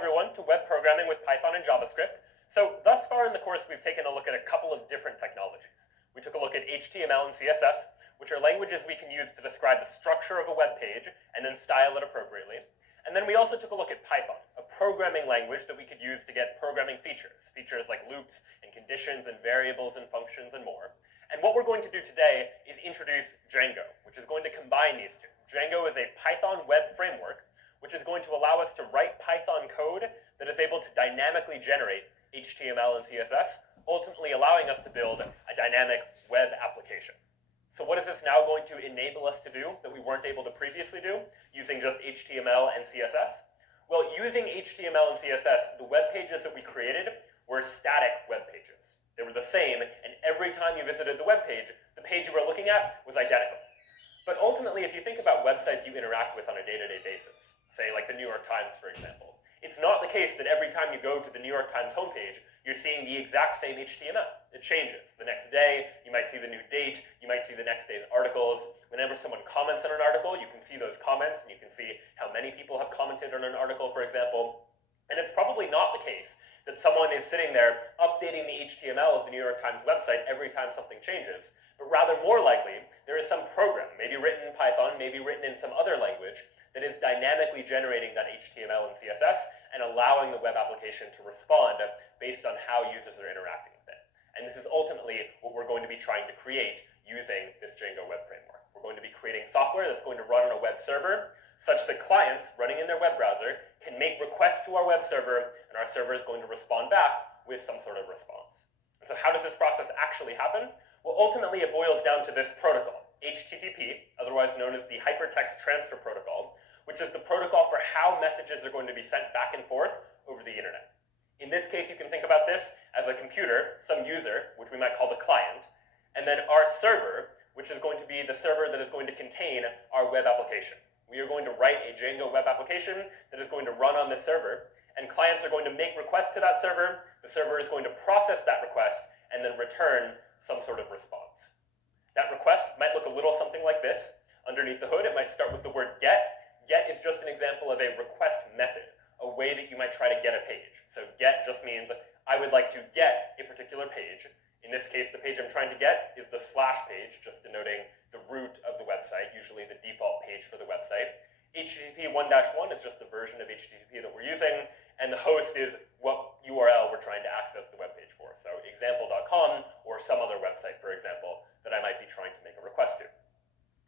everyone to web programming with Python and JavaScript. So thus far in the course, we've taken a look at a couple of different technologies. We took a look at HTML and CSS, which are languages we can use to describe the structure of a web page and then style it appropriately. And then we also took a look at Python, a programming language that we could use to get programming features like loops and conditions and variables and functions and more. And what we're going to do today is introduce Django, which is going to combine these two. Django is a Python web framework, which is going to allow us to write Python code that is able to dynamically generate HTML and CSS, ultimately allowing us to build a dynamic web application. So what is this now going to enable us to do that we weren't able to previously do using just HTML and CSS? Well, using HTML and CSS, the web pages that we created were static web pages. They were the same, and every time you visited the web page, the page you were looking at was identical. But ultimately, if you think about websites you interact with on a day-to-day basis, say like the New York Times, for example, it's not the case that every time you go to the New York Times homepage, you're seeing the exact same HTML. It changes. The next day, you might see the new date, you might see the next day's articles. Whenever someone comments on an article, you can see those comments, and you can see how many people have commented on an article, for example. And it's probably not the case that someone is sitting there updating the HTML of the New York Times website every time something changes, but rather more likely, there is some program, maybe written in Python, maybe written in some other language, that is dynamically generating that HTML and CSS and allowing the web application to respond based on how users are interacting with it. And this is ultimately what we're going to be trying to create using this Django web framework. We're going to be creating software that's going to run on a web server such that clients running in their web browser can make requests to our web server, and our server is going to respond back with some sort of response. And so how does this process actually happen? Well, ultimately it boils down to this protocol, HTTP, otherwise known as the Hypertext Transfer Protocol, which is the protocol for how messages are going to be sent back and forth over the internet. In this case, you can think about this as a computer, some user, which we might call the client, and then our server, which is going to be the server that is going to contain our web application. We are going to write a Django web application that is going to run on this server, and clients are going to make requests to that server. The server is going to process that request and then return some sort of response. That request might look a little something like this. Underneath the hood, it might start with the word get. Get is just an example of a request method, a way that you might try to get a page. So get just means I would like to get a particular page. In this case, the page I'm trying to get is the slash page, just denoting the root of the website, usually the default page for the website. HTTP 1-1 is just the version of HTTP that we're using, and the host is what URL we're trying to access the web page for. So example.com or some other website, for example, that I might be trying to make a request to.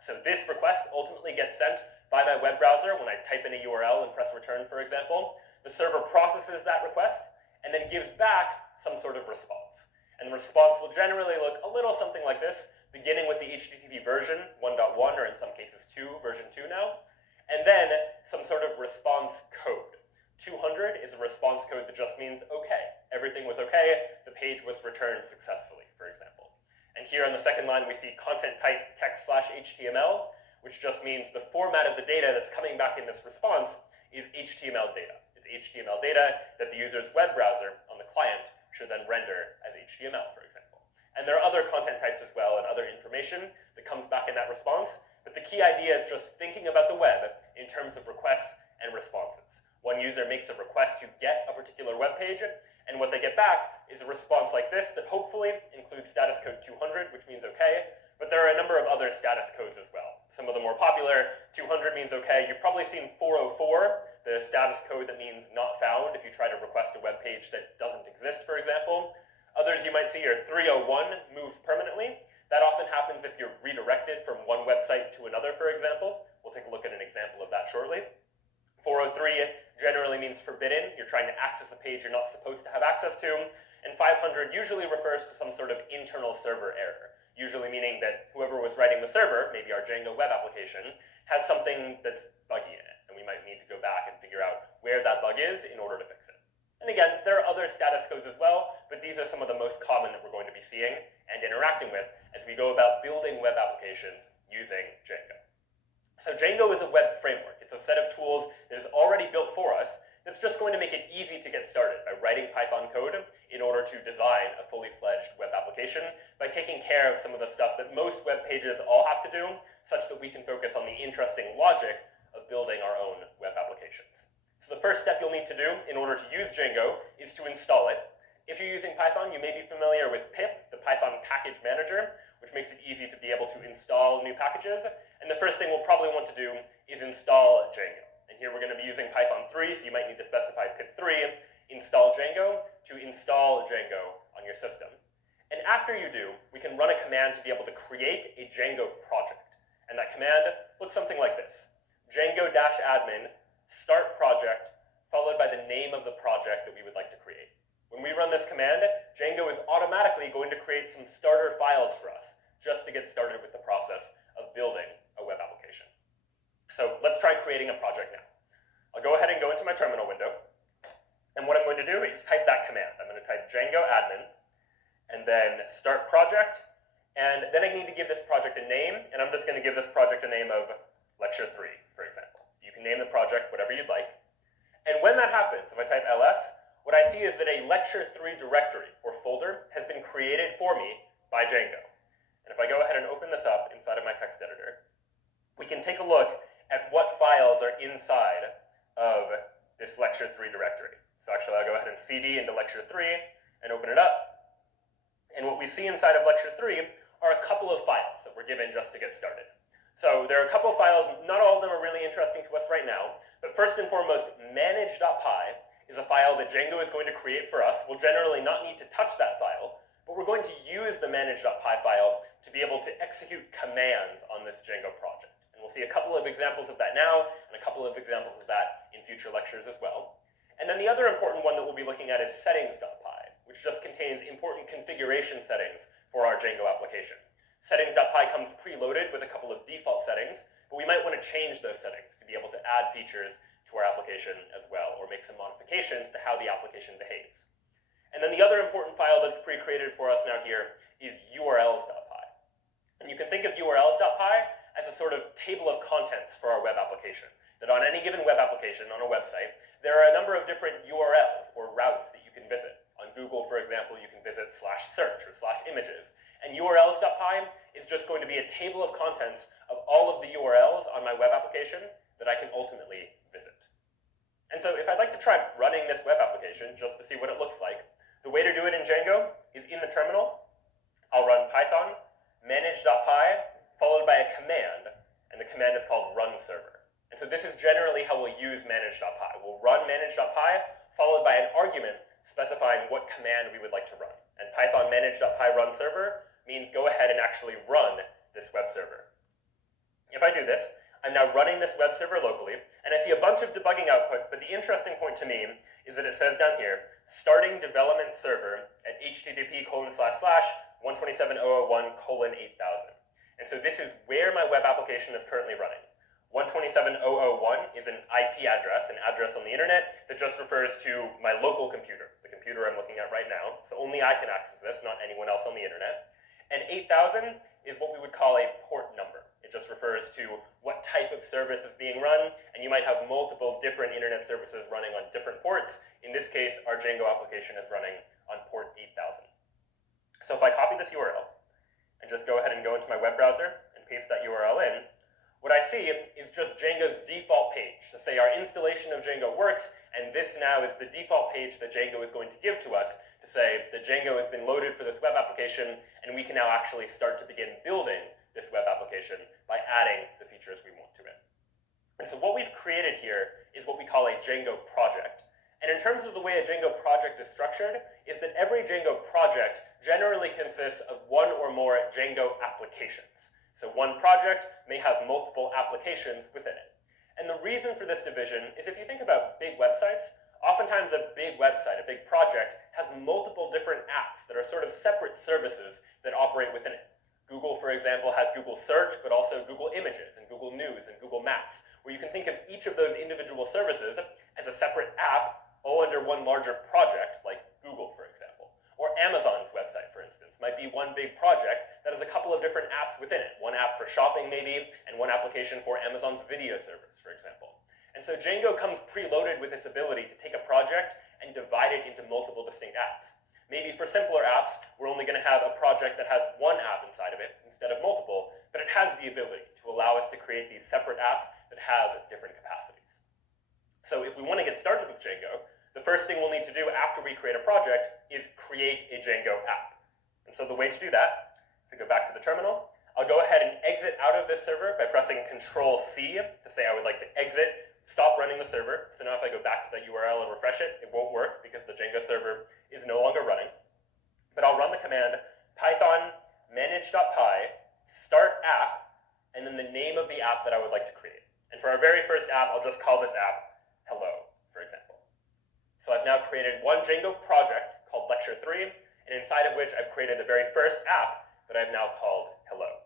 So this request ultimately gets sent by my web browser when I type in a URL and press return, for example. The server processes that request and then gives back some sort of response. And the response will generally look a little something like this, beginning with the HTTP version 1.1, or in some cases version 2 now, and then some sort of response code. 200 is a response code that just means okay. Everything was okay, the page was returned successfully, for example. And here on the second line, we see content type text/HTML, which just means the format of the data that's coming back in this response is HTML data. It's HTML data that the user's web browser on the client should then render as HTML, for example. And there are other content types as well and other information that comes back in that response, but the key idea is just thinking about the web in terms of requests and responses. One user makes a request to get a particular web page, and what they get back is a response like this that hopefully includes status code 200, which means okay, but there are a number of other status codes as well. Some of the more popular, 200 means okay. You've probably seen 404, the status code that means not found if you try to request a web page that doesn't exist, for example. Others you might see are 301, move permanently. That often happens if you're redirected from one website to another, for example. We'll take a look at an example of that shortly. 403 generally means forbidden. You're trying to access a page you're not supposed to have access to. And 500 usually refers to some sort of internal server error, usually meaning that whoever was writing the server, maybe our Django web application, has something that's buggy in it, and we might need to go back and figure out where that bug is in order to fix it. And again, there are other status codes as well, but these are some of the most common that we're going to be seeing and interacting with as we go about building web applications using Django. So Django is a web framework. It's a set of tools that is already built for us that's just going to make it easy to get started by writing Python code in order to design a fully fledged web application by taking care of some of the stuff that most web pages all have to do, such that we can focus on the interesting logic of building our own web applications. So the first step you'll need to do in order to use Django is to install it. If you're using Python, you may be familiar with pip, the Python package manager, which makes it easy to be able to install new packages. And the first thing we'll probably want to do is install Django. And here we're going to be using Python 3, so you might need to specify pip3 install Django to install Django on your system. And after you do, we can run a command to be able to create a Django project. And that command looks something like this: Django-admin start project followed by the name of the project that we would like to create. When we run this command, Django is automatically going to create some starter files for us just to get started with the process of building a web application. So let's try creating a project now. I'll go ahead and go into my terminal window. And what I'm going to do is type that command. I'm going to type Django-admin and then start project. And then I need to give this project a name, and I'm just going to give this project a name of Lecture 3, for example. You can name the project whatever you'd like. And when that happens, if I type ls, what I see is that a Lecture 3 directory or folder has been created for me by Django. And if I go ahead and open this up inside of my text editor, we can take a look at what files are inside of this Lecture 3 directory. So actually, I'll go ahead and cd into Lecture 3 and open it up. And what we see inside of Lecture 3 are a couple of files that were given just to get started. So there are a couple of files, not all of them are really interesting to us right now, but first and foremost, manage.py is a file that Django is going to create for us. We'll generally not need to touch that file, but we're going to use the manage.py file to be able to execute commands on this Django project. And we'll see a couple of examples of that now, and a couple of examples of that in future lectures as well. And then the other important one that we'll be looking at is settings.py, which just contains important configuration settings for our Django application. Settings.py comes preloaded with a couple of default settings, but we might want to change those settings to be able to add features to our application as well, or make some modifications to how the application behaves. And then the other important file that's pre-created for us now here is urls.py. And you can think of urls.py as a sort of table of contents for our web application. That on any given web application, on a website, there are a number of different URLs or routes that you can visit. On Google, for example, you can visit /search or /images. And urls.py is just going to be a table of contents of all of the URLs on my web application that I can ultimately visit. And so if I'd like to try running this web application just to see what it looks like, the way to do it in Django is in the terminal. I'll run python manage.py followed by a command, and the command is called run server. And so this is generally how we'll use manage.py. We'll run manage.py followed by an argument specifying what command we would like to run. And python manage.py run server means go ahead and actually run this web server. If I do this, I'm now running this web server locally, and I see a bunch of debugging output, but the interesting point to me is that it says down here, starting development server at http://127.001:8000. And so this is where my web application is currently running. 127.001 is an IP address, an address on the internet that just refers to my local computer, the computer I'm looking at right now. So only I can access this, not anyone else on the internet. And 8000 is what we would call a port number. It just refers to what type of service is being run, and you might have multiple different internet services running on different ports. In this case, our Django application is running on port 8000. So if I copy this URL and just go ahead and go into my web browser and paste that URL in, what I see is just Django's default page to say our installation of Django works, and this now is the default page that Django is going to give to us to say that Django has been loaded for this web application, and we can now actually start to begin building this web application by adding the features we want to it. And so what we've created here is what we call a Django project. And in terms of the way a Django project is structured, is that every Django project generally consists of one or more Django applications. So one project may have multiple applications within it. And the reason for this division is if you think about big websites, oftentimes a big website, a big project, has multiple different apps that are sort of separate services that operate within it. Google, for example, has Google Search, but also Google Images and Google News and Google Maps, where you can think of each of those individual services as a separate app all under one larger project, like Google, for example. Or Amazon's website, for instance, might be one big project that has a couple of different apps within it. One app for shopping, maybe, and one application for Amazon's video service, for example. And so Django comes preloaded with this ability to take a project and divide it into multiple distinct apps. Maybe for simpler apps, we're only going to have a project that has one app inside of it instead of multiple, but it has the ability to allow us to create these separate apps that have different capacities. So if we want to get started with Django, the first thing we'll need to do after we create a project is create a Django app. And so the way to do that, to go back to the terminal, I'll go ahead and exit out of this server by pressing Control-C to say I would like to exit, stop running the server. So now if I go back to that URL and refresh it, it won't work because the Django server is no longer running. But I'll run the command python manage.py start app, and then the name of the app that I would like to create. And for our very first app, I'll just call this app Hello, for example. So I've now created one Django project called Lecture 3, and inside of which I've created the very first app that I've now called Hello.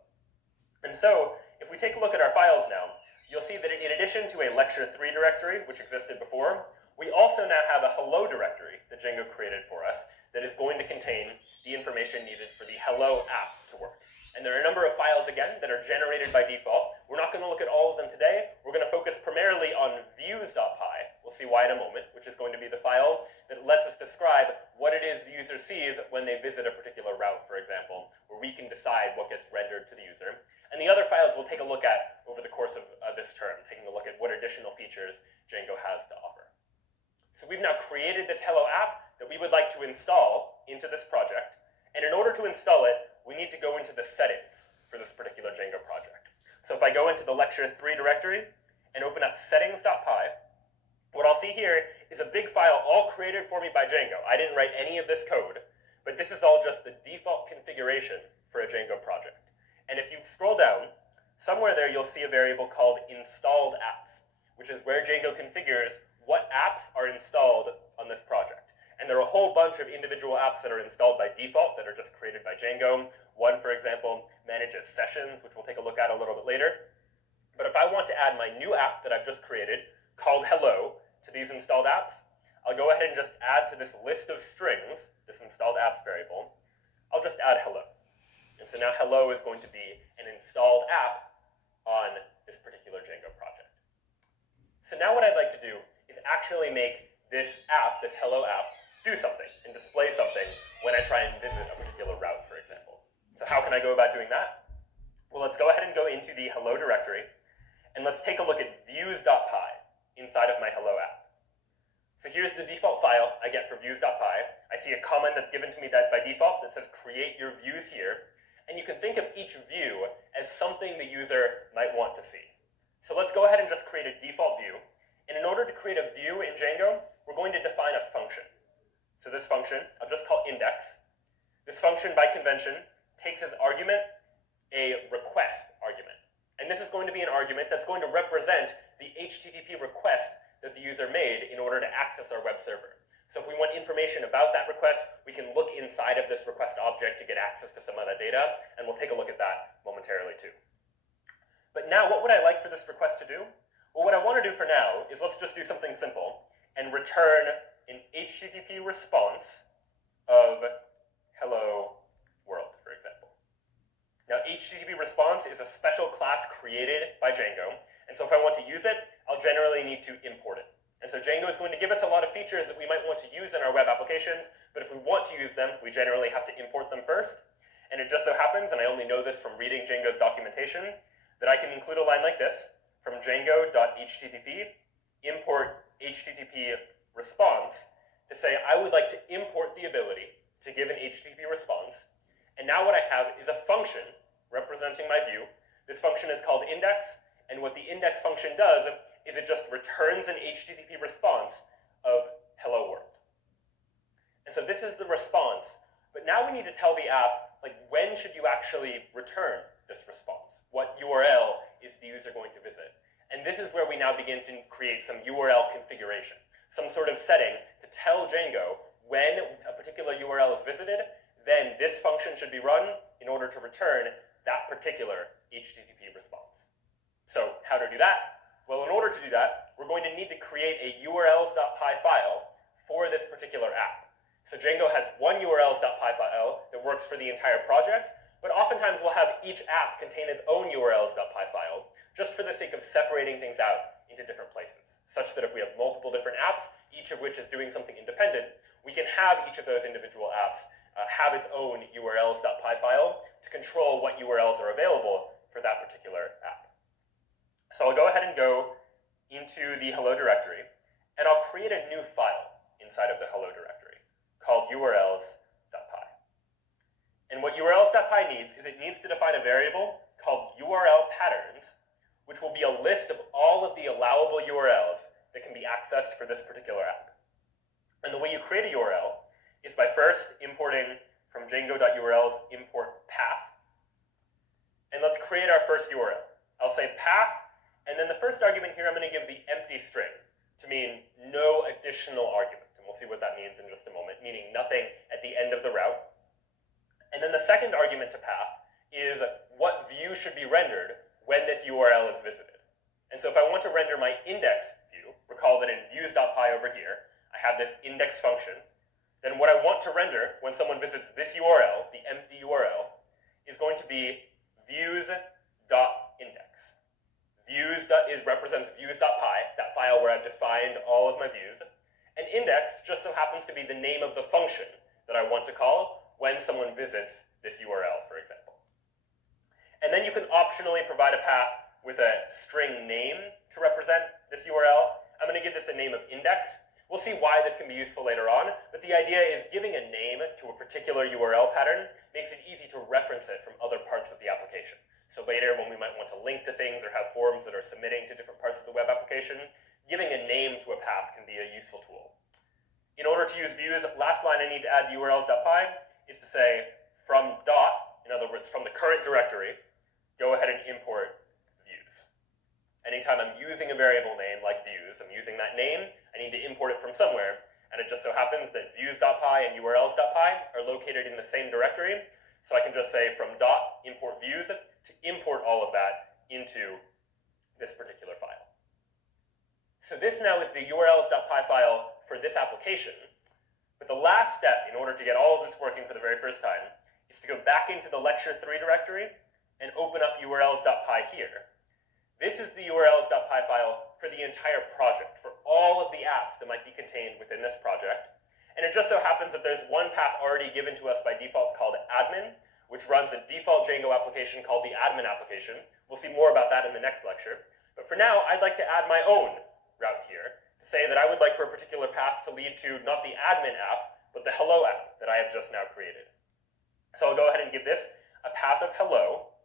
And so, if we take a look at our files now, you'll see that in addition to a Lecture 3 directory, which existed before, we also now have a Hello directory that Django created for us that is going to contain the information needed for the Hello app to work. And there are a number of files, again, that are generated by default. We're not going to look at all of them today. We're going to focus primarily on views.py. We'll see why in a moment, which is going to be the file that lets us describe what it is the user sees when they visit a particular route, for example, where we can decide what gets rendered to the user. And the other files we'll take a look at over the course of this term, taking a look at what additional features Django has to offer. So we've now created this Hello app that we would like to install into this project. And in order to install it, we need to go into the settings for this particular Django project. So if I go into the Lecture 3 directory and open up settings.py, what I'll see here is a big file all created for me by Django. I didn't write any of this code, but this is all just the default configuration for a Django project. And if you scroll down, somewhere there you'll see a variable called installed apps, which is where Django configures what apps are installed on this project. And there are a whole bunch of individual apps that are installed by default that are just created by Django. One, for example, manages sessions, which we'll take a look at a little bit later. But if I want to add my new app that I've just created, called Hello, to these installed apps, I'll go ahead and just add to this list of strings, this installed apps variable, I'll just add Hello. And so now Hello is going to be an installed app on this particular Django project. So now what I'd like to do is actually make this app, this Hello app, do something and display something when I try and visit a particular route, for example. So how can I go about doing that? Well, let's go ahead and go into the Hello directory, and let's take a look at views.py inside of my Hello app. So here's the default file I get for views.py. I see a comment that's given to me by default that says create your views here, and you can think of each view as something the user might want to see. So let's go ahead and just create a default view, and in order to create a view in Django, we're going to define a function. So this function, I'll just call index. This function, by convention, takes as argument a request argument. And this is going to be an argument that's going to represent the HTTP request that the user made in order to access our web server. So if we want information about that request, we can look inside of this request object to get access to some of that data, and we'll take a look at that momentarily too. But now, what would I like for this request to do? Well, what I want to do for now is let's just do something simple and return an HTTP response of hello world, for example. Now, HTTP response is a special class created by Django, and so if I want to use it, I'll generally need to import it. And so Django is going to give us a lot of features that we might want to use in our web applications, but if we want to use them, we generally have to import them first. And it just so happens, and I only know this from reading Django's documentation, that I can include a line like this from django.http import HTTP response to say I would like to import the ability to give an HTTP response. And now what I have is a function representing my view. This function is called index, and what the index function does is it just returns an HTTP response of hello world. And so this is the response, but now we need to tell the app, like, when should you actually return this response? What URL is the user going to visit? And this is where we now begin to create some URL configuration, some sort of setting to tell Django when a particular URL is visited, then this function should be run in order to return that particular HTTP response. So how to do that? Well, in order to do that, we're going to need to create a urls.py file for this particular app. So Django has one urls.py file that works for the entire project, but oftentimes we'll have each app contain its own urls.py file, just for the sake of separating things out into different places, such that if we have multiple different apps, each of which is doing something independent, we can have each of those individual apps have its own urls.py file to control what URLs are available for that particular app. So I'll go ahead and go into the hello directory, and I'll create a new file inside of the hello directory called urls.py. And what urls.py needs is it needs to define a variable called URL patterns, which will be a list of all of the allowable URLs that can be accessed for this particular app. And the way you create a URL is by first importing from Django.urls import path. And let's create our first URL. I'll say path, and then the first argument here I'm going to give the empty string to mean no additional argument. And we'll see what that means in just a moment, meaning nothing at the end of the route. And then the second argument to path is what view should be rendered when this URL is visited. And so if I want to render my index view, recall that in views.py over here, I have this index function, then what I want to render when someone visits this URL, the empty URL, is going to be views.index. Represents views.py, that file where I've defined all of my views, and index just so happens to be the name of the function that I want to call when someone visits this URL, for example. And then you can optionally provide a path with a string name to represent this URL. I'm going to give this a name of index. We'll see why this can be useful later on, but the idea is giving a name to a particular URL pattern makes it easy to reference it from other parts of the application. So later, when we might want to link to things or have forms that are submitting to different parts of the web application, giving a name to a path can be a useful tool. In order to use views, last line I need to add urls.py is to say from dot, in other words, from the current directory, go ahead and import views. Anytime I'm using a variable name like views, I'm using that name, I need to import it from somewhere, and it just so happens that views.py and urls.py are located in the same directory, so I can just say from dot import views to import all of that into this particular file. So this now is the urls.py file for this application, but the last step in order to get all of this working for the very first time is to go back into the lecture3 directory and open up urls.py here. This is the urls.py file for the entire project, for all of the apps that might be contained within this project. And it just so happens that there's one path already given to us by default called admin, which runs a default Django application called the admin application. We'll see more about that in the next lecture. But for now, I'd like to add my own route here to say that I would like for a particular path to lead to not the admin app, but the hello app that I have just now created. So I'll go ahead and give this a path of hello.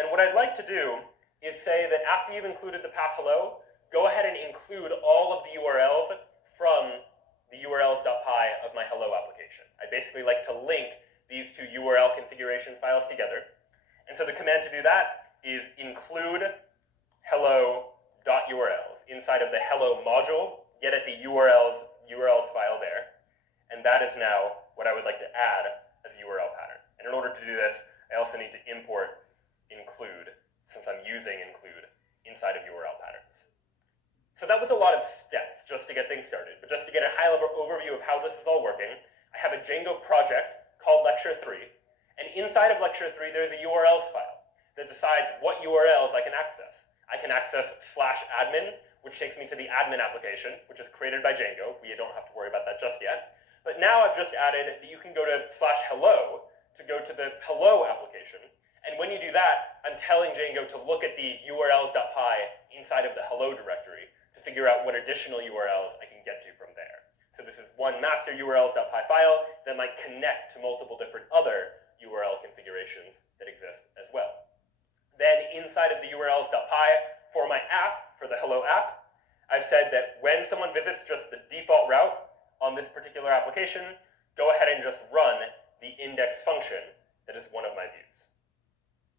And what I'd like to do is say that after you've included the path hello, go ahead and include all of the URLs from the urls.py of my hello application. I basically like to link these two URL configuration files together. And so the command to do that is include hello.urls inside of the hello module, get at the urls file there, and that is now what I would like to add as a URL pattern. And in order to do this, I also need to import include, since I'm using include inside of URL patterns. So that was a lot of steps just to get things started, but just to get a high-level overview of how this is all working, I have a Django project called lecture3, and inside of lecture3 there's a URLs file that decides what URLs I can access. I can access /admin, which takes me to the admin application, which is created by Django. We don't have to worry about that just yet. But now I've just added that you can go to /hello to go to the hello application, and when you do that, I'm telling Django to look at the urls.py inside of the hello directory to figure out what additional URLs I can get to from there. So this is one master urls.py file that might connect to multiple different other URL configurations that exist as well. Then inside of the urls.py for my app, for the hello app, I've said that when someone visits just the default route on this particular application, go ahead and just run the index function that is one of my views.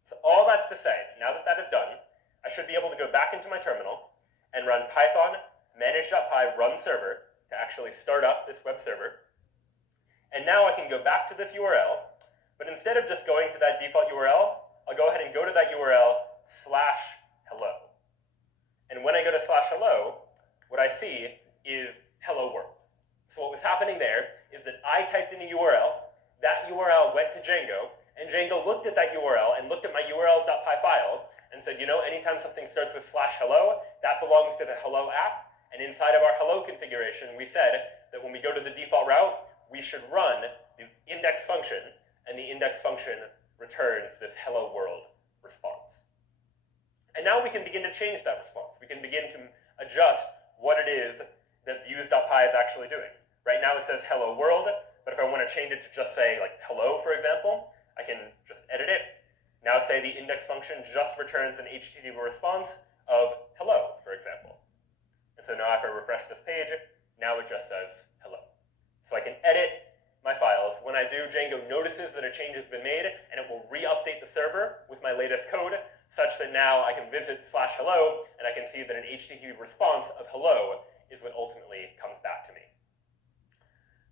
So all that's to say, now that that is done, I should be able to go back into my terminal and run python manage.py run server to actually start up this web server. And now I can go back to this URL, but instead of just going to that default URL, I'll go ahead and go to that URL /hello. And when I go to /hello, what I see is hello world. So what was happening there is that I typed in a URL, that URL went to Django, and Django looked at that URL and looked at my urls.py file and said, you know, anytime something starts with /hello, that belongs to the hello app. And inside of our hello configuration, we said that when we go to the default route, we should run the index function, and the index function returns this hello world response. And now we can begin to change that response. We can begin to adjust what it is that views.py is actually doing. Right now it says hello world, but if I want to change it to just say like hello, for example, I can just edit it. Now say the index function just returns an HTTP response of hello, for example. And so now if I refresh this page, now it just says hello. So I can edit my files. When I do, Django notices that a change has been made, and it will re-update the server with my latest code, such that now I can visit /hello, and I can see that an HTTP response of hello is what ultimately comes back to me.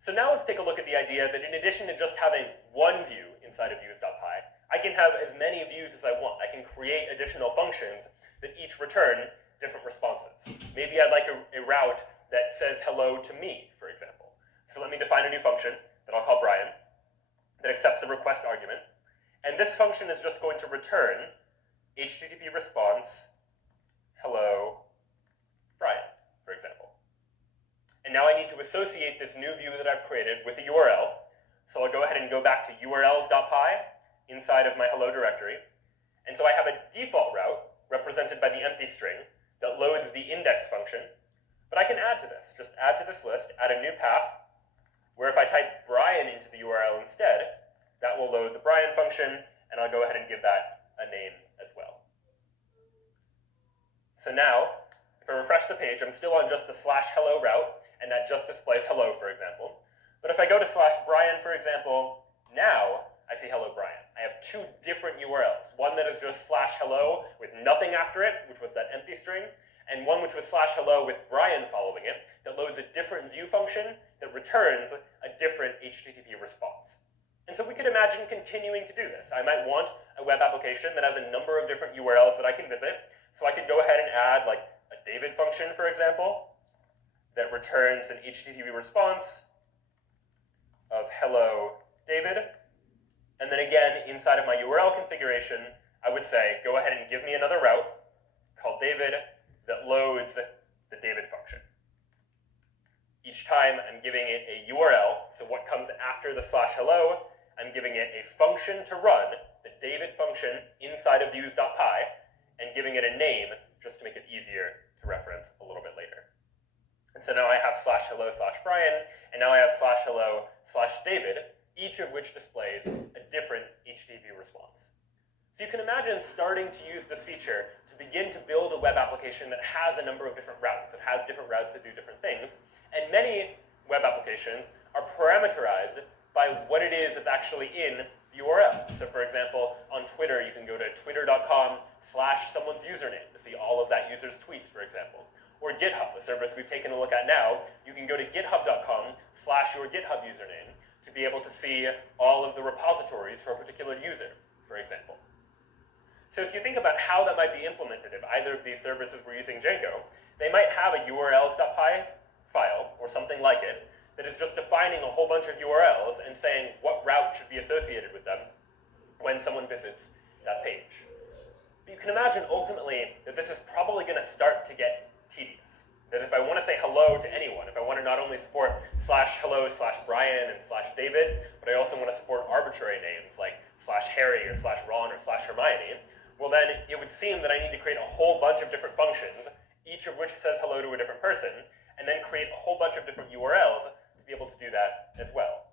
So now let's take a look at the idea that in addition to just having one view inside of views.py, I can have as many views as I want. I can create additional functions that each return different responses. Maybe I'd like a route that says hello to me, for example. So let me define a new function that I'll call Brian that accepts a request argument. And this function is just going to return HTTP response hello Brian, for example. And now I need to associate this new view that I've created with a URL. So I'll go ahead and go back to urls.py inside of my hello directory. And so I have a default route represented by the empty string that loads the index function. But I can add to this. Just add to this list, add a new path, where if I type Brian into the URL instead, that will load the Brian function, and I'll go ahead and give that a name as well. So now, if I refresh the page, I'm still on just the /hello route, and that just displays hello, for example. But if I go to /Brian, for example, now I see hello Brian. I have two different URLs. One that is just /hello with nothing after it, which was that empty string, and one which was /hello with Brian following it, that loads a different view function that returns a different HTTP response. And so we could imagine continuing to do this. I might want a web application that has a number of different URLs that I can visit, so I could go ahead and add like a David function, for example, that returns an HTTP response of hello David. And then again, inside of my URL configuration, I would say, go ahead and give me another route called David that loads the David function. Each time I'm giving it a URL, so what comes after the /hello, I'm giving it a function to run, the David function inside of views.py, and giving it a name just to make it easier to reference a little bit later. And so now I have /hello/Brian, and now I have /hello/David, each of which displays a different HTTP response. So you can imagine starting to use this feature to begin to build a web application that has a number of different routes. It has different routes that do different things. And many web applications are parameterized by what it is that's actually in the URL. So for example, on Twitter, you can go to twitter.com/someone's username to see all of that user's tweets, for example. Or GitHub, a service we've taken a look at now, you can go to github.com/your GitHub username to be able to see all of the repositories for a particular user, for example. So if you think about how that might be implemented, if either of these services were using Django, they might have a urls.py file, or something like it, that is just defining a whole bunch of URLs and saying what route should be associated with them when someone visits that page. But you can imagine ultimately that this is probably going to start to get tedious. That if I want to say hello to anyone, if I want to not only support /hello/Brian and /David, but I also want to support arbitrary names like /Harry or /Ron or /Hermione, well then it would seem that I need to create a whole bunch of different functions, each of which says hello to a different person, and then create a whole bunch of different URLs to be able to do that as well.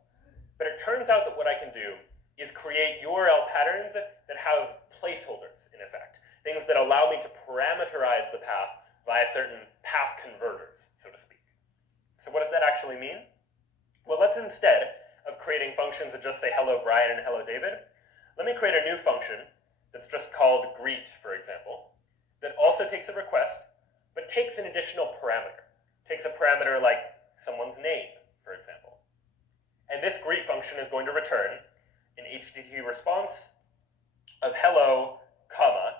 But it turns out that what I can do is create URL patterns that have placeholders, in effect, things that allow me to parameterize the path via certain path converters, so to speak. So what does that actually mean? Well, let's instead of creating functions that just say hello Brian and hello David, let me create a new function that's just called greet, for example, that also takes a request, but takes an additional parameter. Takes a parameter like someone's name, for example. And this greet function is going to return an HTTP response of hello, comma,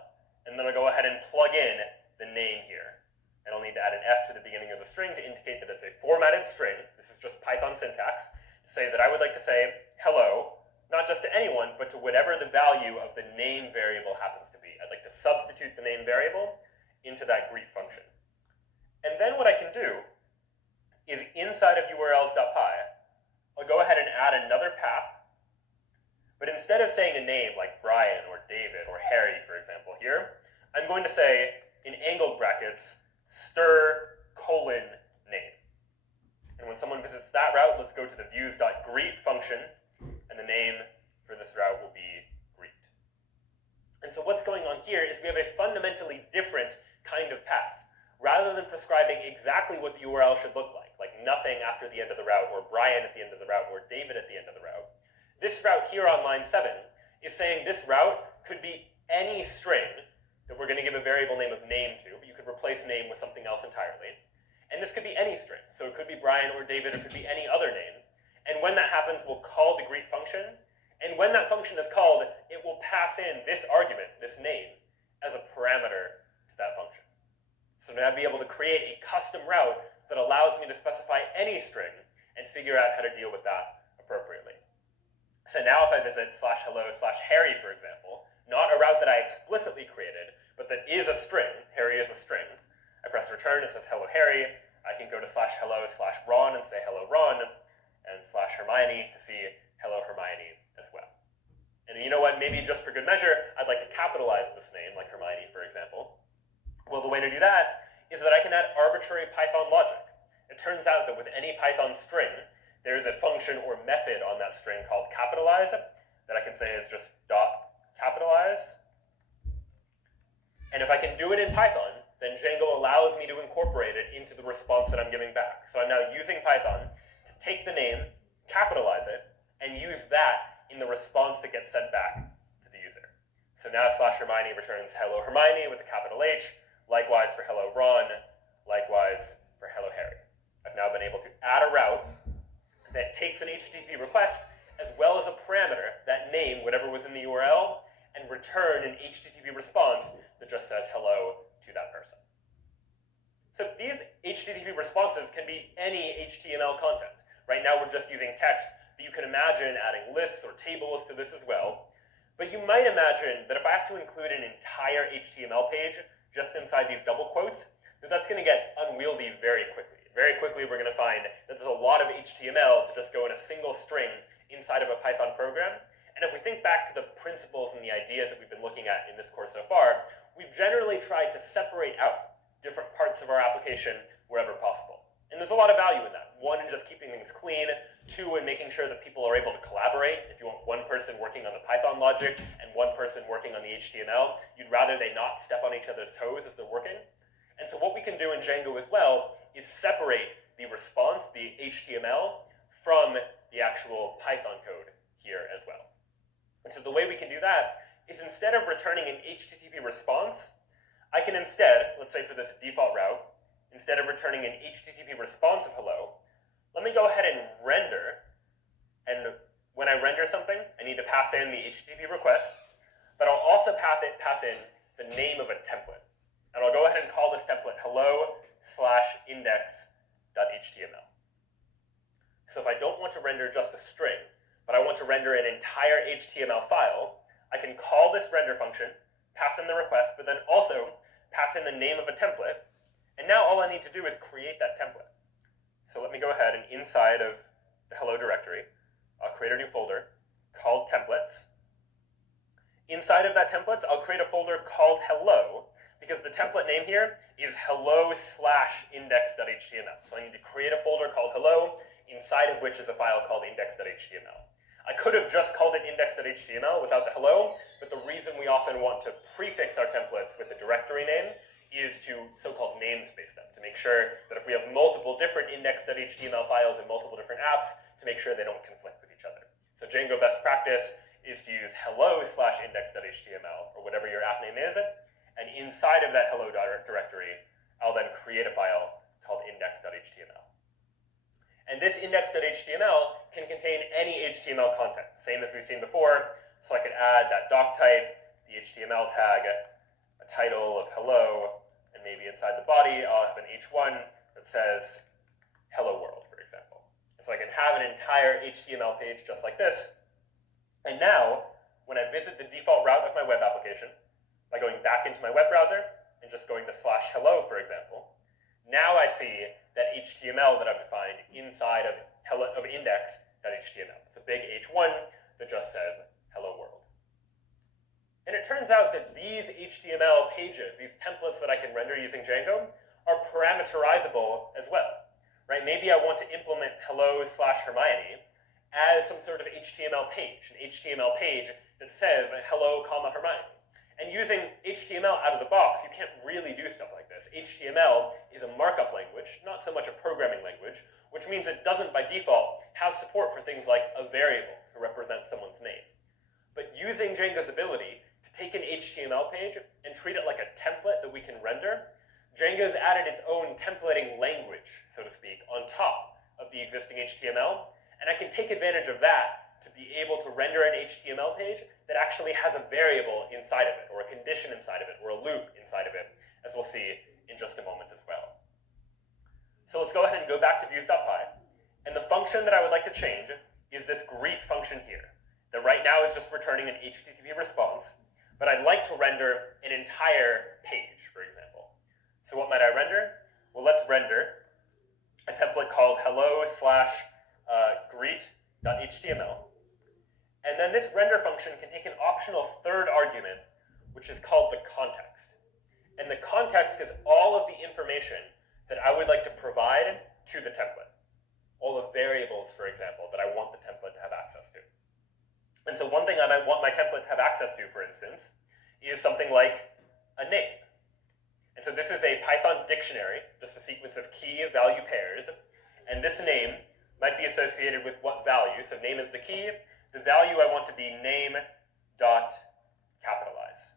and then I'll go ahead and plug in the name here. And I'll need to add an F to the beginning of the string to indicate that it's a formatted string. This is just Python syntax. To say that I would like to say hello, not just to anyone, but to whatever the value of the name variable happens to be. I'd like to substitute the name variable into that greet function. And then what I can do is inside of urls.py, I'll go ahead and add another path, but instead of saying a name like Brian or David or Harry, for example, here, I'm going to say in angled brackets, stir : name. it's that route, let's go to the views.greet function, and the name for this route will be greet. And so what's going on here is we have a fundamentally different kind of path. Rather than prescribing exactly what the URL should look like nothing after the end of the route, or Brian at the end of the route, or David at the end of the route, this route here on line 7 is saying this route could be any string that we're going to give a variable name of name to, but you could replace name with something else entirely. And this could be any string. So it could be Brian or David, or it could be any other name. And when that happens, we'll call the greet function. And when that function is called, it will pass in this argument, this name, as a parameter to that function. So now I'll be able to create a custom route that allows me to specify any string and figure out how to deal with that appropriately. So now if I visit /hello/Harry, for example, not a route that I explicitly created, but that is a string, Harry is a string, I press return, it says hello Harry, I can go to /hello/Ron and say hello Ron, and /Hermione to see hello Hermione as well. And you know what, maybe just for good measure, I'd like to capitalize this name, like Hermione, for example. Well, the way to do that is that I can add arbitrary Python logic. It turns out that with any Python string, there is a function or method on that string called capitalize that I can say is just .capitalize. And if I can do it in Python, then Django allows me to incorporate it into the response that I'm giving back. So I'm now using Python to take the name, capitalize it, and use that in the response that gets sent back to the user. So now /Hermione returns hello Hermione with a capital H, likewise for hello Ron, likewise for hello Harry. I've now been able to add a route that takes an HTTP request as well as a parameter, that name, whatever was in the URL, and return an HTTP response that just says hello to that person. So these HTTP responses can be any HTML content. Right now we're just using text, but you can imagine adding lists or tables to this as well. But you might imagine that if I have to include an entire HTML page just inside these double quotes, that's going to get unwieldy very quickly. Very quickly we're going to find that there's a lot of HTML to just go in a single string inside of a Python program. And if we think back to the principles and the ideas that we've been looking at in this course so far, we've generally tried to separate out different parts of our application wherever possible. And there's a lot of value in that. One, in just keeping things clean. Two, in making sure that people are able to collaborate. If you want one person working on the Python logic and one person working on the HTML, you'd rather they not step on each other's toes as they're working. And so what we can do in Django as well is separate the response, the HTML, from the actual Python code here as well. And so the way we can do that is instead of returning an HTTP response, I can instead, let's say for this default route, instead of returning an HTTP response of hello, let me go ahead and render. And when I render something, I need to pass in the HTTP request, but I'll also pass in the name of a template. And I'll go ahead and call this template hello/index.html. So if I don't want to render just a string, but I want to render an entire HTML file, I can call this render function, pass in the request, but then also pass in the name of a template. And now all I need to do is create that template. So let me go ahead and inside of the hello directory, I'll create a new folder called templates. Inside of that templates, I'll create a folder called hello, because the template name here is hello/index.html. So I need to create a folder called hello, inside of which is a file called index.html. I could have just called it index.html without the hello, but the reason we often want to prefix our templates with the directory name is to so-called namespace them, to make sure that if we have multiple different index.html files in multiple different apps, to make sure they don't conflict with each other. So Django best practice is to use hello/index.html, or whatever your app name is, and inside of that hello directory, I'll then create a file called index.html. And this index.html can contain any HTML content, same as we've seen before. So I could add that doc type, the HTML tag, a title of hello, and maybe inside the body I'll have an h1 that says hello world, for example. And so I can have an entire HTML page just like this. And now, when I visit the default route of my web application, by going back into my web browser and just going to /hello, for example, now I see that HTML that I've defined inside of index.html. It's a big H1 that just says hello world. And it turns out that these HTML pages, these templates that I can render using Django, are parameterizable as well. right? Maybe I want to implement hello/Hermione as some sort of HTML page, an HTML page that says hello, Hermione. And using HTML out of the box, you can't really do stuff like this. HTML is a markup language, not so much a programming language, which means it doesn't by default have support for things like a variable to represent someone's name. But using Django's ability to take an HTML page and treat it like a template that we can render, Django's added its own templating language, so to speak, on top of the existing HTML, and I can take advantage of that to be able to render an HTML page that actually has a variable inside of it, or a condition inside of it, or a loop inside of it, as we'll see in just a moment as well. So let's go ahead and go back to views.py, and the function that I would like to change is this greet function here, that right now is just returning an HTTP response, but I'd like to render an entire page, for example. So what might I render? Well, let's render a template called hello/greet.html. And then this render function can take an optional third argument, which is called the context. And the context is all of the information that I would like to provide to the template. All the variables, for example, that I want the template to have access to. And so one thing I might want my template to have access to, for instance, is something like a name. And so this is a Python dictionary, just a sequence of key-value pairs, and this name might be associated with what value. So name is the key. The value I want to be name.capitalize.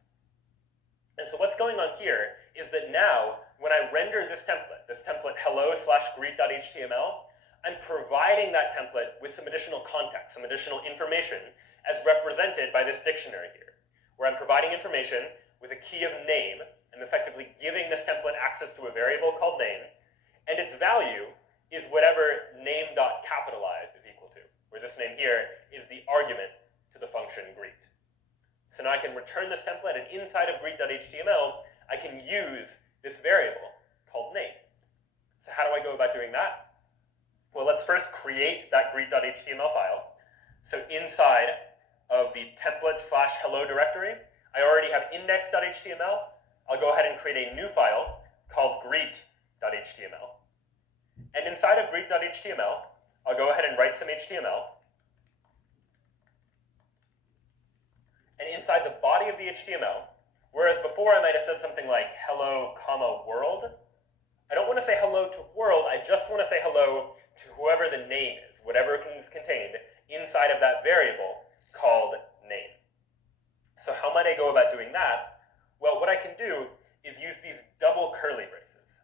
And so what's going on here is that now, when I render this template hello/greet.html, I'm providing that template with some additional context, some additional information, as represented by this dictionary here, where I'm providing information with a key of name, and effectively giving this template access to a variable called name, and its value is whatever name.capitalize is equal to, where this name here is the argument to the function greet. So now I can return this template, and inside of greet.html, I can use this variable called name. So how do I go about doing that? Well, let's first create that greet.html file. So inside of the template/hello directory, I already have index.html. I'll go ahead and create a new file called greet.html. And inside of greet.html, I'll go ahead and write some HTML. And inside the body of the HTML, whereas before I might have said something like hello, world, I don't want to say hello to world, I just want to say hello to whoever the name is, whatever is contained inside of that variable called name. So how might I go about doing that? Well, what I can do is use these double curly braces.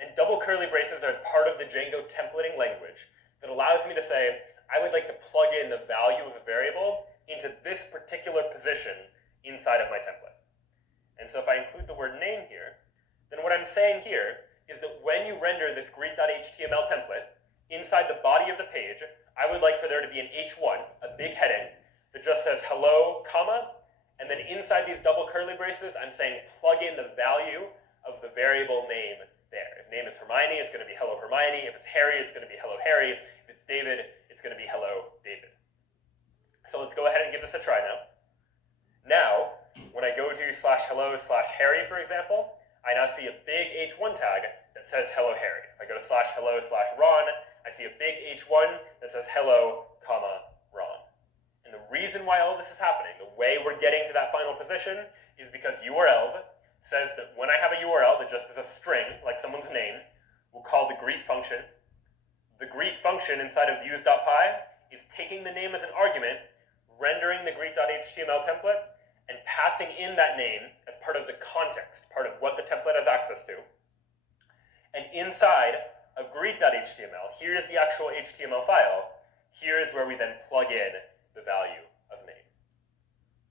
And double curly braces are part of the Django templating language that allows me to say, I would like to plug in the value of a variable into this particular position inside of my template. And so if I include the word name here, then what I'm saying here is that when you render this greet.html template inside the body of the page, I would like for there to be an H1, a big heading, that just says hello, and then inside these double curly braces, I'm saying plug in the value of the variable name there. If name is Hermione, it's going to be hello Hermione. If it's Harry, it's going to be hello Harry. If it's David, it's going to be hello David. So let's go ahead and give this a try now. Now, when I go to /hello/Harry, for example, I now see a big H1 tag that says hello Harry. If I go to /hello/Ron, I see a big H1 that says hello, Ron. And the reason why all this is happening, the way we're getting to that final position, is because URLs says that when I have a URL that just is a string, like someone's name, we'll call the greet function. The greet function inside of views.py is taking the name as an argument, rendering the greet.html template, and passing in that name as part of the context, part of what the template has access to. And inside of greet.html, here's the actual HTML file. Here is where we then plug in the value of name.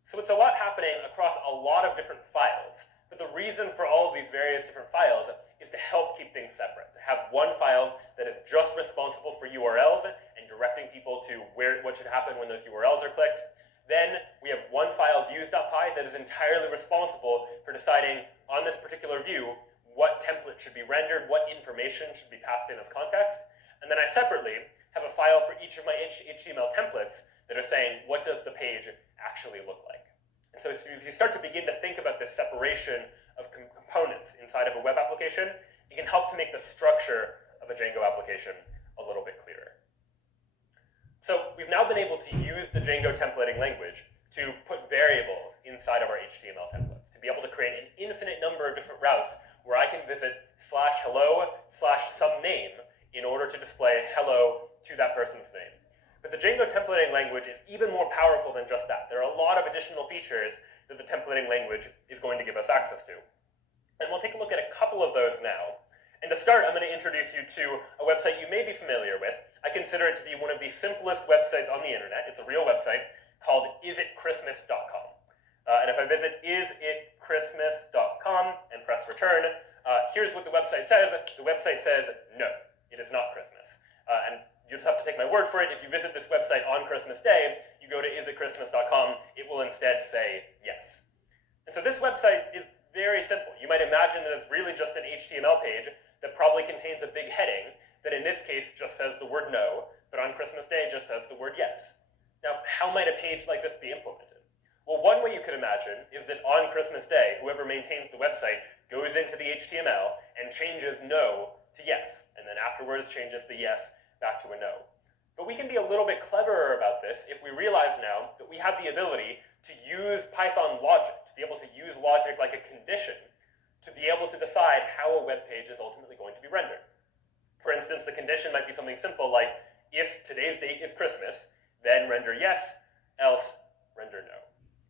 So it's a lot happening across a lot of different files, but the reason for all of these various different files is to help keep things separate, to have one file that is just responsible for URLs and directing people to what should happen when those URLs are clicked. Then we have one file, views.py, that is entirely responsible for deciding on this particular view what template should be rendered, what information should be passed in as context. And then I separately have a file for each of my HTML templates that are saying, what does the page actually look like? And so if you start to begin to think about this separation of components inside of a web application, it can help to make the structure of of a Django application a little bit clearer. So we've now been able to use the Django templating language to put variables inside of our HTML templates, to be able to create an infinite number of different routes where I can visit /hello/some name in order to display hello to that person's name. But the Django templating language is even more powerful than just that. There are a lot of additional features that the templating language is going to give us access to. And we'll take a look at a couple of those now. And to start, I'm going to introduce you to a website you may be familiar with. I consider it to be one of the simplest websites on the internet. It's a real website called isitchristmas.com. And if I visit isitchristmas.com and press return, here's what the website says. The website says, no, it is not Christmas. And you just have to take my word for it. If you visit this website on Christmas Day, you go to isitchristmas.com, it will instead say yes. And so this website is very simple. You might imagine that it's really just an HTML page that probably contains a big heading that in this case just says the word no, but on Christmas Day just says the word yes. Now, how might a page like this be implemented? Well, one way you could imagine is that on Christmas Day, whoever maintains the website goes into the HTML and changes no to yes, and then afterwards changes the yes back to a no. But we can be a little bit cleverer about this if we realize now that we have the ability to use Python logic, to be able to use logic like a condition, to be able to decide how a web page is ultimately going to be rendered. For instance, the condition might be something simple like, if today's date is Christmas, then render yes, else render no.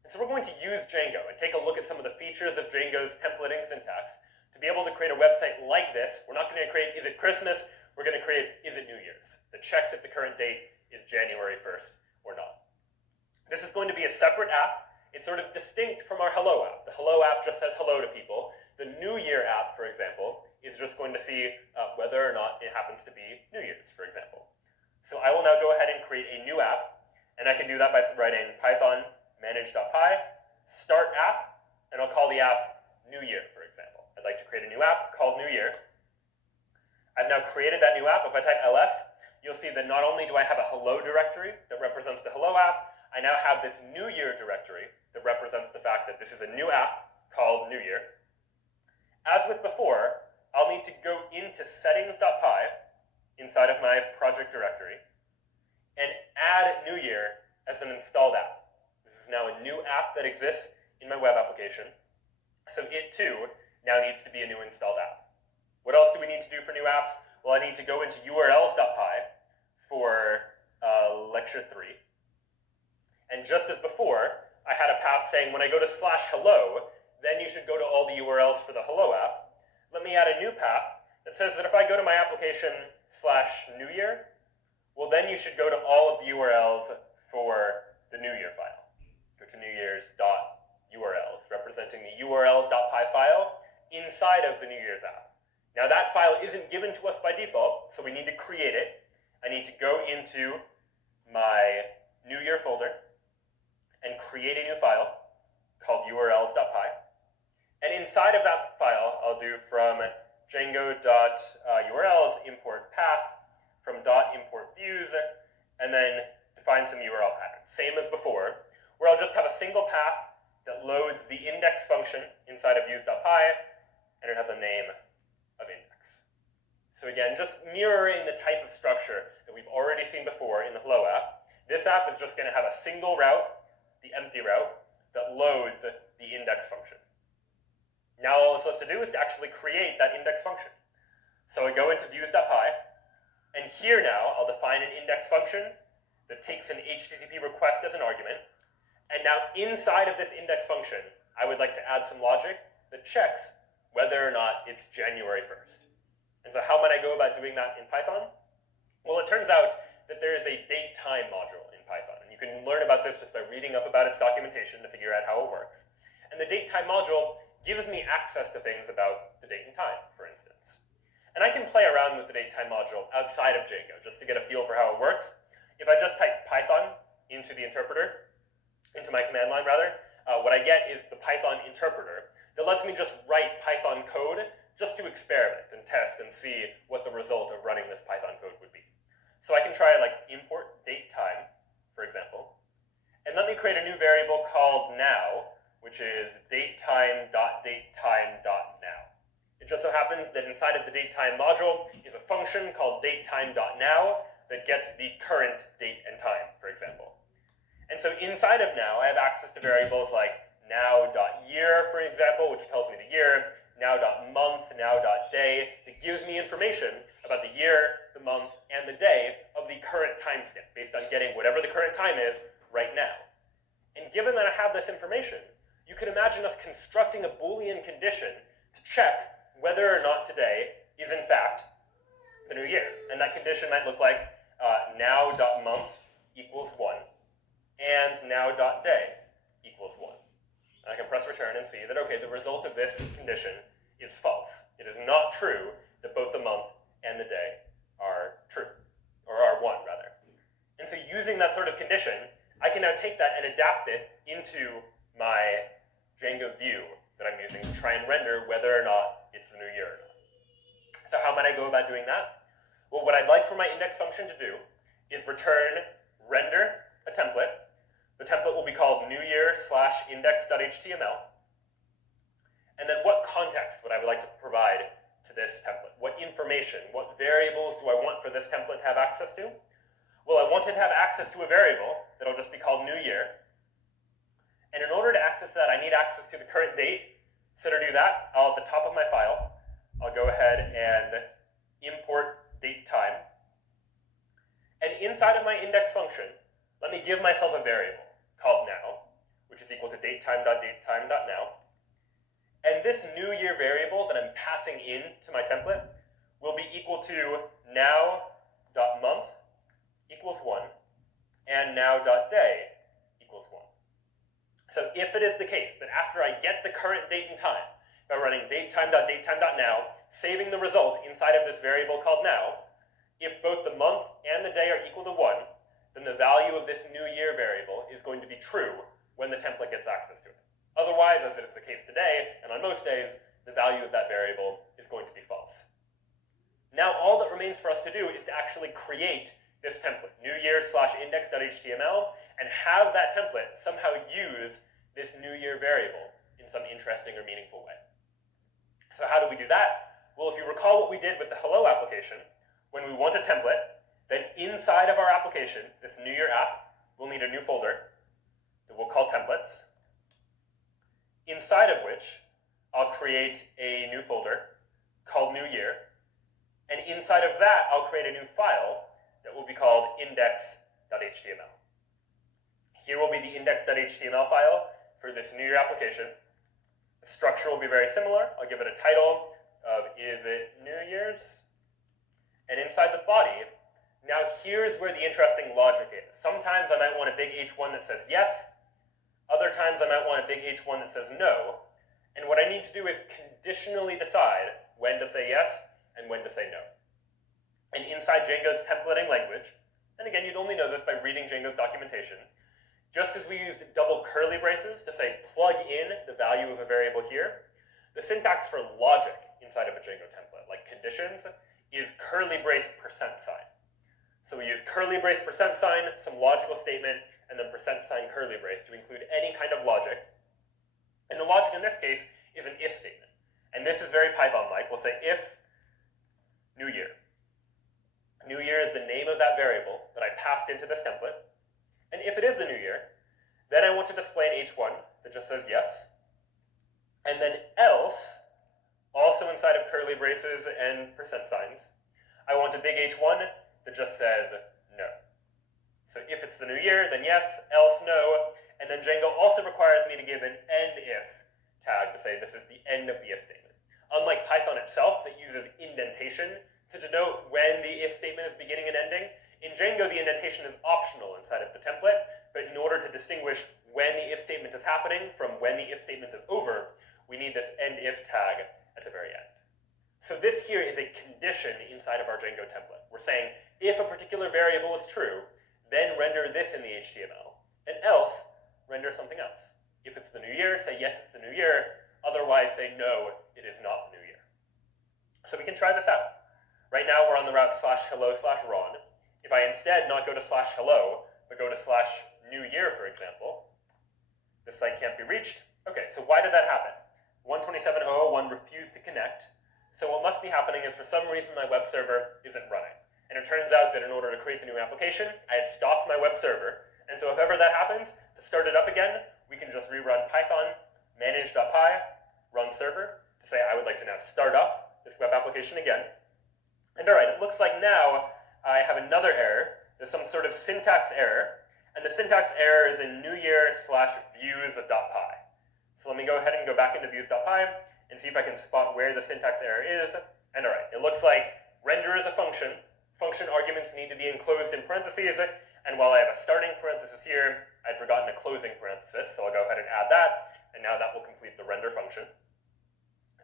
And so we're going to use Django and take a look at some of the features of Django's templating syntax to be able to create a website like this. We're not going to create, is it Christmas? We're going to create, is it New Year's? That checks if the current date is January 1st or not. This is going to be a separate app. It's sort of distinct from our Hello app. The Hello app just says hello to people. The New Year app, for example, is just going to see whether or not it happens to be New Year's, for example. So I will now go ahead and create a new app, and I can do that by writing python manage.py, start app, and I'll call the app New Year, for example. I'd like to create a new app called New Year. I've now created that new app. If I type ls, you'll see that not only do I have a hello directory that represents the hello app, I now have this New Year directory that represents the fact that this is a new app called New Year. As with before, I'll need to go into settings.py inside of my project directory and add New Year as an installed app. This is now a new app that exists in my web application. So it too now needs to be a new installed app. What else do we need to do for new apps? Well, I need to go into urls.py for lecture 3. And just as before, I had a path saying when I go to /hello, then you should go to all the URLs for the hello app. Let me add a new path that says that if I go to my application /New Year, well, then you should go to all of the URLs for the New Year file. Go to New Year's.urls, representing the urls.py file inside of the New Year's app. Now that file isn't given to us by default, so we need to create it. I need to go into my New Year folder and create a new file called urls.py. And inside of that file, I'll do from django.urls import path, from .import views, and then define some URL patterns. Same as before, where I'll just have a single path that loads the index function inside of views.py, and it has a name of index. So again, just mirroring the type of structure that we've already seen before in the Hello app, this app is just going to have a single route, the empty route, that loads the index function. Now all it's supposed to do is to actually create that index function. So I go into views.py, and here now I'll define an index function that takes an HTTP request as an argument, and now inside of this index function, I would like to add some logic that checks whether or not it's January 1st. And so how might I go about doing that in Python? Well, it turns out that there is a date-time module in Python, and you can learn about this just by reading up about its documentation to figure out how it works. And the date-time module gives me access to things about the date and time, for instance. And I can play around with the date-time module outside of Django just to get a feel for how it works. If I just type Python into the interpreter, into my command line rather, what I get is the Python interpreter that lets me just write Python code just to experiment and test and see what the result of running this Python code would be. So I can try like import date time, for example, and let me create a new variable called now, which is datetime.datetime.now. It just so happens that inside of the datetime module is a function called datetime.now that gets the current date and time, for example. And so inside of now, I have access to variables like now.year, for example, which tells me the year, now.month, now.day, that gives me information about the year, the month, and the day of the current timestamp, based on getting whatever the current time is right now. And given that I have this information, you can imagine us constructing a Boolean condition to check whether or not today is in fact the new year. And that condition might look like now.month equals 1, and now.day equals 1. And I can press return and see that, okay, the result of this condition is false. It is not true that both the month and the day are true, or are 1, rather. And so using that sort of condition, I can now take that and adapt it into my Django view that I'm using to try and render whether or not it's the new year or not. So how might I go about doing that? Well, what I'd like for my index function to do is return render a template. The template will be called newyear/index.html. And then what context would I like to provide to this template? What information, what variables do I want for this template to have access to? Well, I want it to have access to a variable that'll just be called newyear. And in order to access that, I need access to the current date. So to do that, at the top of my file, I'll go ahead and import datetime. And inside of my index function, let me give myself a variable called now, which is equal to datetime.datetime.now. And this new year variable that I'm passing in to my template will be equal to now.month equals 1, and now.day equals 1. So if it is the case that after I get the current date and time by running datetime.datetime.now, saving the result inside of this variable called now, if both the month and the day are equal to 1, then the value of this new year variable is going to be true when the template gets access to it. Otherwise, as it is the case today, and on most days, the value of that variable is going to be false. Now all that remains for us to do is to actually create this template, newyear/index.html, and have that template somehow use this new year variable in some interesting or meaningful way. So how do we do that? Well, if you recall what we did with the hello application, when we want a template, then inside of our application, this new year app, we'll need a new folder that we'll call templates, inside of which I'll create a new folder called new year, and inside of that, I'll create a new file that will be called index.html. Here will be the index.html file for this new year application. The structure will be very similar. I'll give it a title of Is It New Year's? And inside the body, now here's where the interesting logic is. Sometimes I might want a big H1 that says yes. Other times I might want a big H1 that says no. And what I need to do is conditionally decide when to say yes and when to say no. And inside Django's templating language, and again, you'd only know this by reading Django's documentation, just as we used double curly braces to say plug in the value of a variable here, the syntax for logic inside of a Django template, like conditions, is curly brace %. So we use curly brace %, some logical statement, and then % curly brace to include any kind of logic. And the logic in this case is an if statement. And this is very Python-like. We'll say if new year. New year is the name of that variable that I passed into this template. And if it is the new year, then I want to display an H1 that just says yes. And then else, also inside of curly braces and % I want a big H1 that just says no. So if it's the new year, then yes, else no. And then Django also requires me to give an end if tag to say this is the end of the if statement. Unlike Python itself that uses indentation to denote when the if statement is beginning and ending, in Django the indentation is optional inside of the template, but in order to distinguish when the if statement is happening from when the if statement is over, we need this end if tag at the very end. So this here is a condition inside of our Django template. We're saying if a particular variable is true, then render this in the HTML, and else render something else. If it's the new year, say yes, it's the new year. Otherwise, say no, it is not the new year. So we can try this out. Right now, we're on the route /hello/Ron. If I instead not go to /hello, but go to /newyear, for example, the site can't be reached. Okay, so why did that happen? 127.0.1 refused to connect. So what must be happening is for some reason my web server isn't running. And it turns out that in order to create the new application, I had stopped my web server. And so if ever that happens, to start it up again, we can just rerun python manage.py run server to say I would like to now start up this web application again. And all right, it looks like now I have another error. There's some sort of syntax error. And the syntax error is in newyear/views.py. So let me go ahead and go back into views.py and see if I can spot where the syntax error is. And all right, it looks like render is a function. Function arguments need to be enclosed in parentheses. And while I have a starting parenthesis here, I'd forgotten a closing parenthesis. So I'll go ahead and add that. And now that will complete the render function.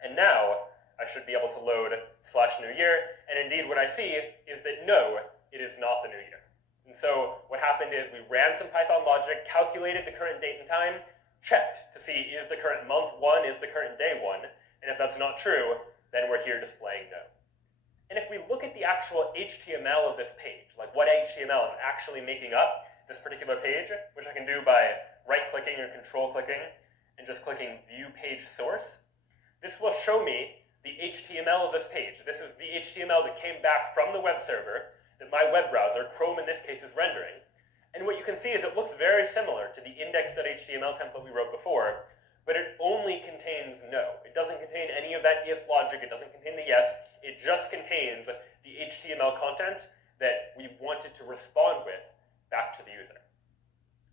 And now I should be able to load /newyear. And indeed what I see is that no, it is not the new year. And so what happened is we ran some Python logic, calculated the current date and time, checked to see is the current month 1, is the current day 1, and if that's not true, then we're here displaying no. And if we look at the actual HTML of this page, like what HTML is actually making up this particular page, which I can do by right-clicking or control-clicking and just clicking View Page Source, this will show me the HTML of this page. This is the HTML that came back from the web server that my web browser, Chrome in this case, is rendering. And what you can see is it looks very similar to the index.html template we wrote before, but it only contains no. It doesn't contain any of that if logic, it doesn't contain the yes, it just contains the HTML content that we wanted to respond with back to the user.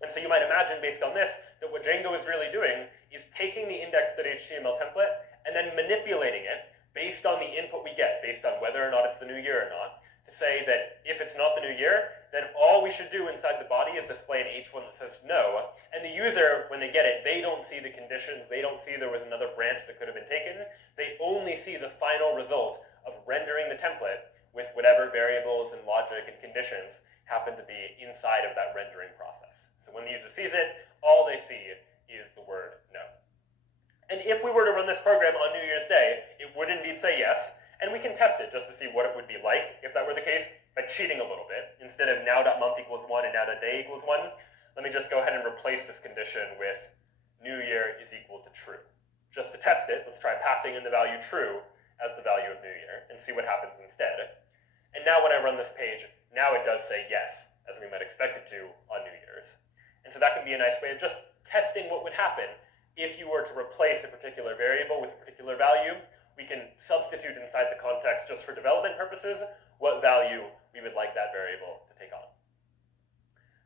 And so you might imagine, based on this, that what Django is really doing is taking the index.html template and then manipulating it based on the input we get, based on whether or not it's the new year or not, to say that if it's not the new year, then all we should do inside the body is display an H1 that says no, and the user, when they get it, they don't see the conditions, they don't see there was another branch that could have been taken, they only see the final result of rendering the template with whatever variables and logic and conditions happen to be inside of that rendering process. So when the user sees it, all they see is the word no. And if we were to run this program on New Year's Day, it would indeed say yes, and we can test it just to see what it would be like if that were the case by cheating a little bit. Instead of now.month equals 1 and now.day equals 1, let me just go ahead and replace this condition with new year is equal to true. Just to test it, let's try passing in the value true as the value of new year and see what happens instead. And now when I run this page, now it does say yes, as we might expect it to on New Year's. And so that can be a nice way of just testing what would happen if you were to replace a particular variable with a particular value. We can substitute inside the context just for development purposes what value we would like that variable to take on.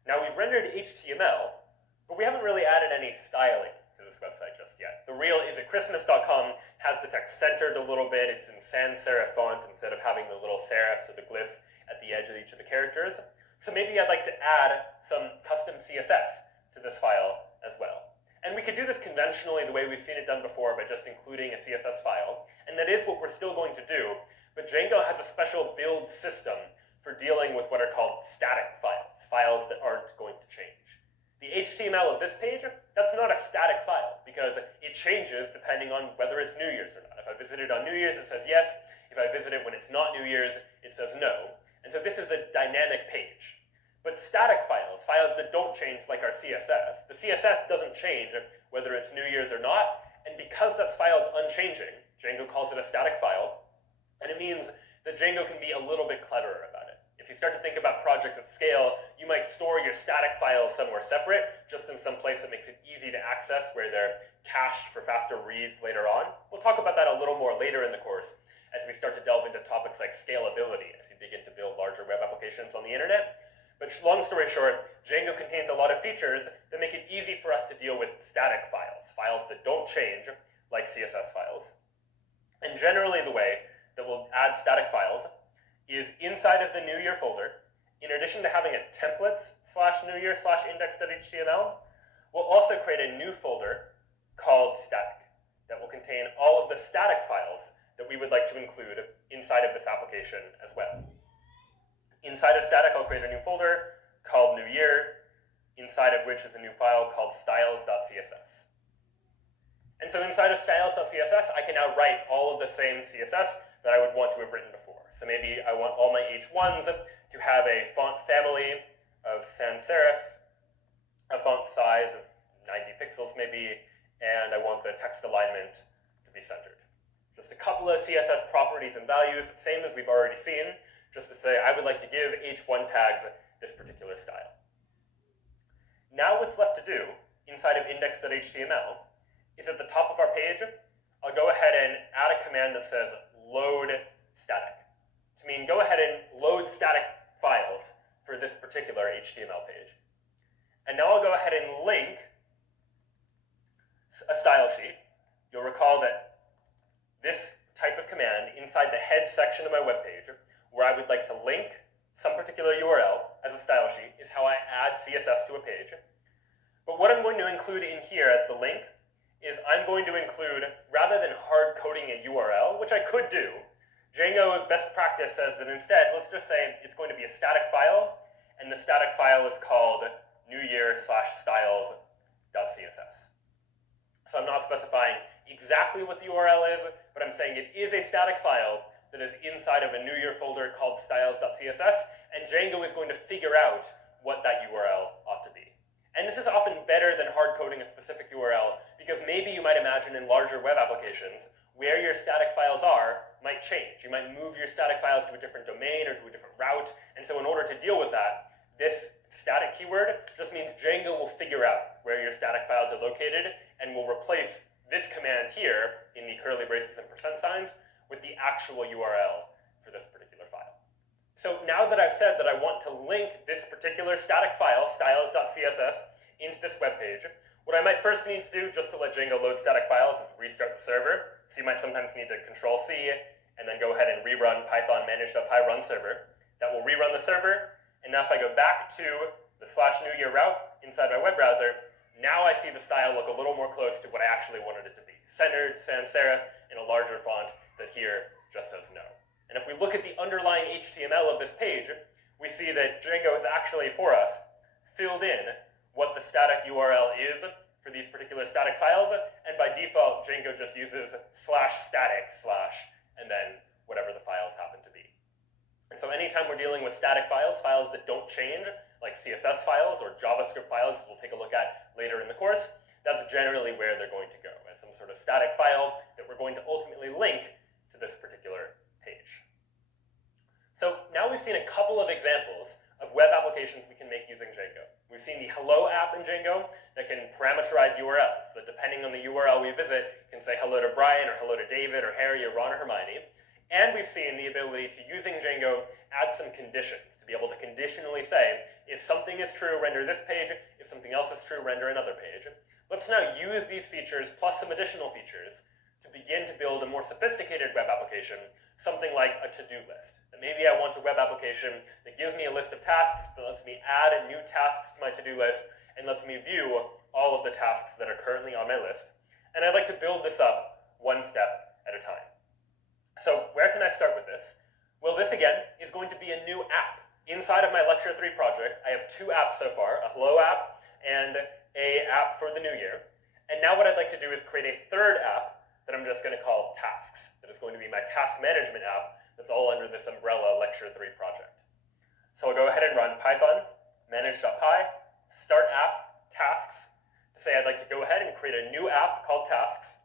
Now we've rendered HTML, but we haven't really added any styling to this website just yet. The real isitchristmas.com has the text centered a little bit. It's in sans serif font instead of having the little serifs or the glyphs at the edge of each of the characters. So maybe I'd like to add some custom CSS to this file as well. And we could do this conventionally the way we've seen it done before by just including a CSS file. And that is what we're still going to do. But Django has a special build system for dealing with what are called static files, files that aren't going to change. The HTML of this page, that's not a static file because it changes depending on whether it's New Year's or not. If I visit it on New Year's, it says yes. If I visit it when it's not New Year's, it says no. And so this is a dynamic page. But static files, files that don't change like our CSS, the CSS doesn't change whether it's New Year's or not, and because that file is unchanging, Django calls it a static file, and it means that Django can be a little bit cleverer about it. If you start to think about projects at scale, you might store your static files somewhere separate, just in some place that makes it easy to access where they're cached for faster reads later on. We'll talk about that a little more later in the course as we start to delve into topics like scalability, as you begin to build larger web applications on the internet. But long story short, Django contains a lot of features that make it easy for us to deal with static files, files that don't change, like CSS files. And generally the way that we'll add static files is inside of the New Year folder. In addition to having a templates/newyear/index.html, we'll also create a new folder called static that will contain all of the static files that we would like to include inside of this application as well. Inside of static, I'll create a new folder called New Year, inside of which is a new file called styles.css. And so inside of styles.css, I can now write all of the same CSS that I would want to have written before. So maybe I want all my H1s to have a font family of sans serif, a font size of 90 pixels maybe, and I want the text alignment to be centered. Just a couple of CSS properties and values, same as we've already seen, just to say I would like to give h1 tags this particular style. Now what's left to do inside of index.html is at the top of our page, I'll go ahead and add a command that says load static. To mean go ahead and load static files for this particular HTML page. And now I'll go ahead and link a style sheet. You'll recall that this type of command inside the head section of my web page, where I would like to link some particular URL as a style sheet, is how I add CSS to a page. But what I'm going to include in here as the link is I'm going to include, rather than hard coding a URL, which I could do, Django's best practice says that instead, let's just say it's going to be a static file, and the static file is called newyear/styles.css. So I'm not specifying exactly what the URL is, but I'm saying it is a static file that is inside of a New Year folder called styles.css, and Django is going to figure out what that URL ought to be. And this is often better than hard coding a specific URL, because maybe you might imagine in larger web applications where your static files are might change. You might move your static files to a different domain or to a different route, and so in order to deal with that, this static keyword just means Django will figure out where your static files are located and will replace this command here in the curly braces and percent signs with the actual URL for this particular file. So now that I've said that I want to link this particular static file, styles.css, into this web page, what I might first need to do, just to let Django load static files, is restart the server. So you might sometimes need to Control-C and then go ahead and rerun python manage.py run server. That will rerun the server, and now if I go back to the /newyear route inside my web browser, now I see the style look a little more close to what I actually wanted it to be. Centered, sans serif, in a larger font that here just says no. And if we look at the underlying HTML of this page, we see that Django has actually, for us, filled in what the static URL is for these particular static files, and by default, Django just uses /static/ and then whatever the files happen to be. And so anytime we're dealing with static files, files that don't change, like CSS files or JavaScript files we'll take a look at later in the course, that's generally where they're going to go, as some sort of static file that we're going to ultimately link to this particular page. So now we've seen a couple of examples of web applications we can make using Django. We've seen the Hello app in Django that can parameterize URLs, that depending on the URL we visit, can say hello to Brian, or hello to David, or Harry, or Ron, or Hermione. And we've seen the ability to, using Django, add some conditions, to be able to conditionally say, if something is true, render this page, if something else is true, render another page. Let's now use these features, plus some additional features, to begin to build a more sophisticated web application, something like a to-do list. That maybe I want a web application that gives me a list of tasks, that lets me add new tasks to my to-do list, and lets me view all of the tasks that are currently on my list. And I'd like to build this up one step at a time. So where can I start with this? Well, this again is going to be a new app. Inside of my Lecture 3 project, I have two apps so far, a Hello app and a app for the new year. And now what I'd like to do is create a third app that I'm just going to call Tasks. That is going to be my task management app that's all under this umbrella Lecture 3 project. So I'll go ahead and run python manage.py start app tasks to say I'd like to go ahead and create a new app called Tasks.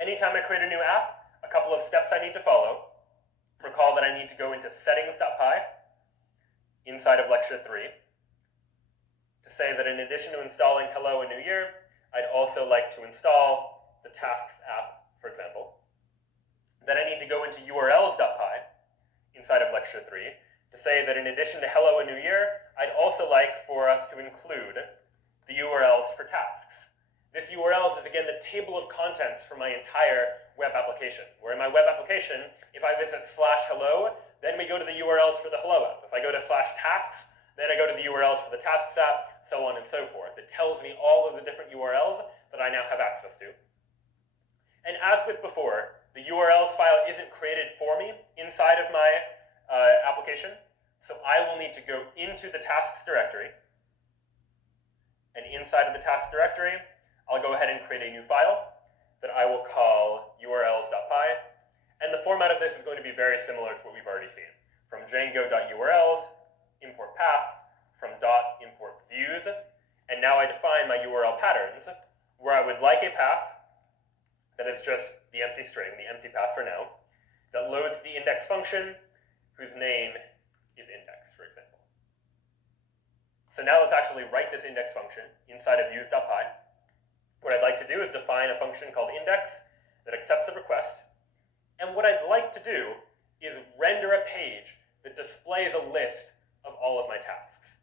Anytime I create a new app, a couple of steps I need to follow. Recall that I need to go into settings.py inside of Lecture 3 to say that in addition to installing Hello and New Year, I'd also like to install the Tasks app, for example. Then I need to go into urls.py inside of Lecture 3 to say that in addition to Hello and New Year, I'd also like for us to include the URLs for tasks. This URLs is again the table of contents for my entire web application, where in my web application, if I visit /hello, then we go to the URLs for the Hello app. If I go to /tasks, then I go to the URLs for the tasks app, so on and so forth. It tells me all of the different URLs that I now have access to. And as with before, the URLs file isn't created for me inside of my application, so I will need to go into the tasks directory, and inside of the tasks directory, I'll go ahead and create a new file that I will call urls.py, and the format of this is going to be very similar to what we've already seen. From django.urls, import path, from .import views, and now I define my URL patterns, where I would like a path that is just the empty string, the empty path for now, that loads the index function whose name is index, for example. So now let's actually write this index function inside of use.py. What I'd like to do is define a function called index that accepts a request. And what I'd like to do is render a page that displays a list of all of my tasks.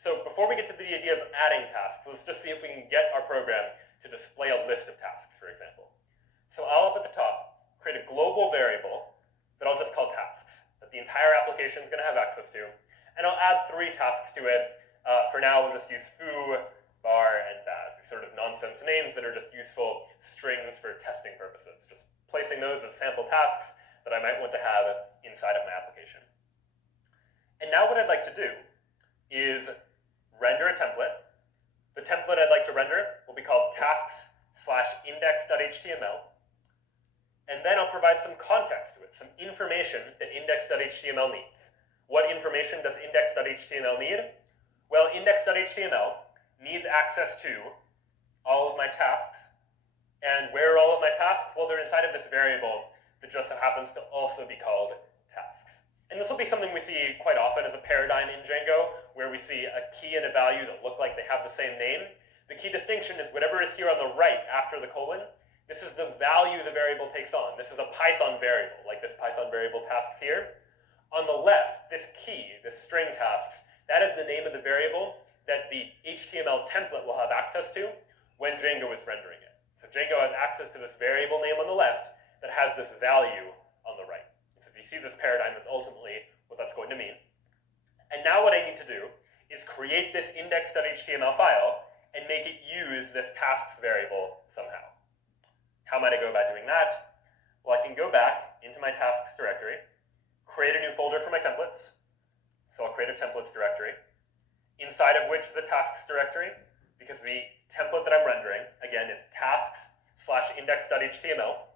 So before we get to the idea of adding tasks, let's just see if we can get our program to display a list of tasks, for example. So I'll up at the top create a global variable that I'll just call tasks, that the entire application is going to have access to. And I'll add 3 tasks to it. For now, we'll just use foo, bar, and baz, these sort of nonsense names that are just useful strings for testing purposes, just placing those as sample tasks that I might want to have inside of my application. And now what I'd like to do is render a template. The template I'd like to render will be called tasks/index.html. And then I'll provide some context to it, some information that index.html needs. What information does index.html need? Well, index.html needs access to all of my tasks. And where are all of my tasks? Well, they're inside of this variable that just happens to also be called tasks. And this will be something we see quite often as a paradigm in Django, where we see a key and a value that look like they have the same name. The key distinction is whatever is here on the right after the colon, this is the value the variable takes on. This is a Python variable, like this Python variable tasks here. On the left, this key, this string tasks, that is the name of the variable that the HTML template will have access to when Django is rendering it. So Django has access to this variable name on the left that has this value on the right. So if you see this paradigm, that's ultimately what that's going to mean. And now what I need to do is create this index.html file and make it use this tasks variable somehow. How might I go about doing that? Well, I can go back into my tasks directory, create a new folder for my templates. So I'll create a templates directory, inside of which is a tasks directory, because the template that I'm rendering, again, is tasks/index.html.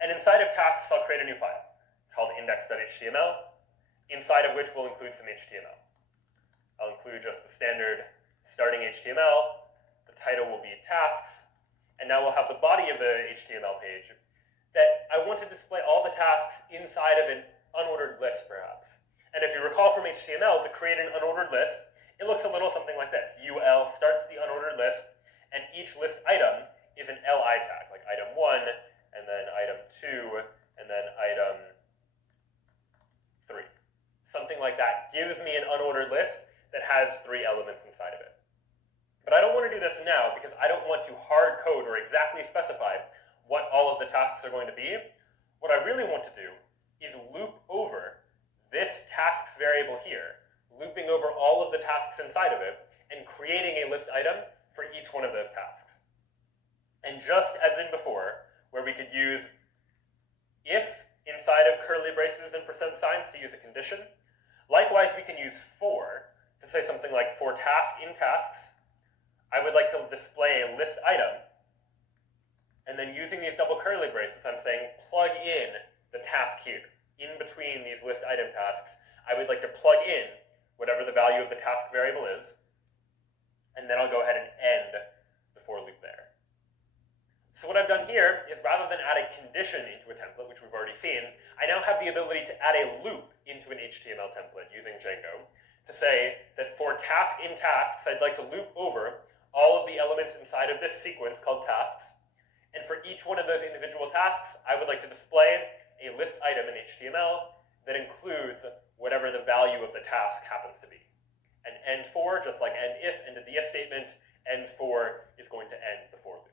And inside of tasks, I'll create a new file called index.html, inside of which will include some HTML. I'll include just the standard starting HTML. The title will be tasks. And now we'll have the body of the HTML page that I want to display all the tasks inside of an unordered list, perhaps. And if you recall from HTML, to create an unordered list, it looks a little something like this. UL starts the unordered list, and each list item is an LI tag, like item 1, and then item 2, and then item 3. Something like that gives me an unordered list that has 3 elements inside of it. But I don't want to do this now because I don't want to hard code or exactly specify what all of the tasks are going to be. What I really want to do is loop over this tasks variable here, looping over all of the tasks inside of it, and creating a list item for each one of those tasks. And just as in before, where we could use if inside of curly braces and percent signs to use a condition, likewise we can use for to say something like for task in tasks, I would like to display a list item, and then using these double curly braces, I'm saying plug in the task here. In between these list item tasks, I would like to plug in whatever the value of the task variable is, and then I'll go ahead and end the for loop there. So what I've done here is rather than add a condition into a template, which we've already seen, I now have the ability to add a loop into an HTML template using Django to say that for task in tasks, I'd like to loop over all of the elements inside of this sequence called tasks, and for each one of those individual tasks, I would like to display a list item in HTML that includes whatever the value of the task happens to be. And end for, just like end if, ended the if statement, end for is going to end the for loop.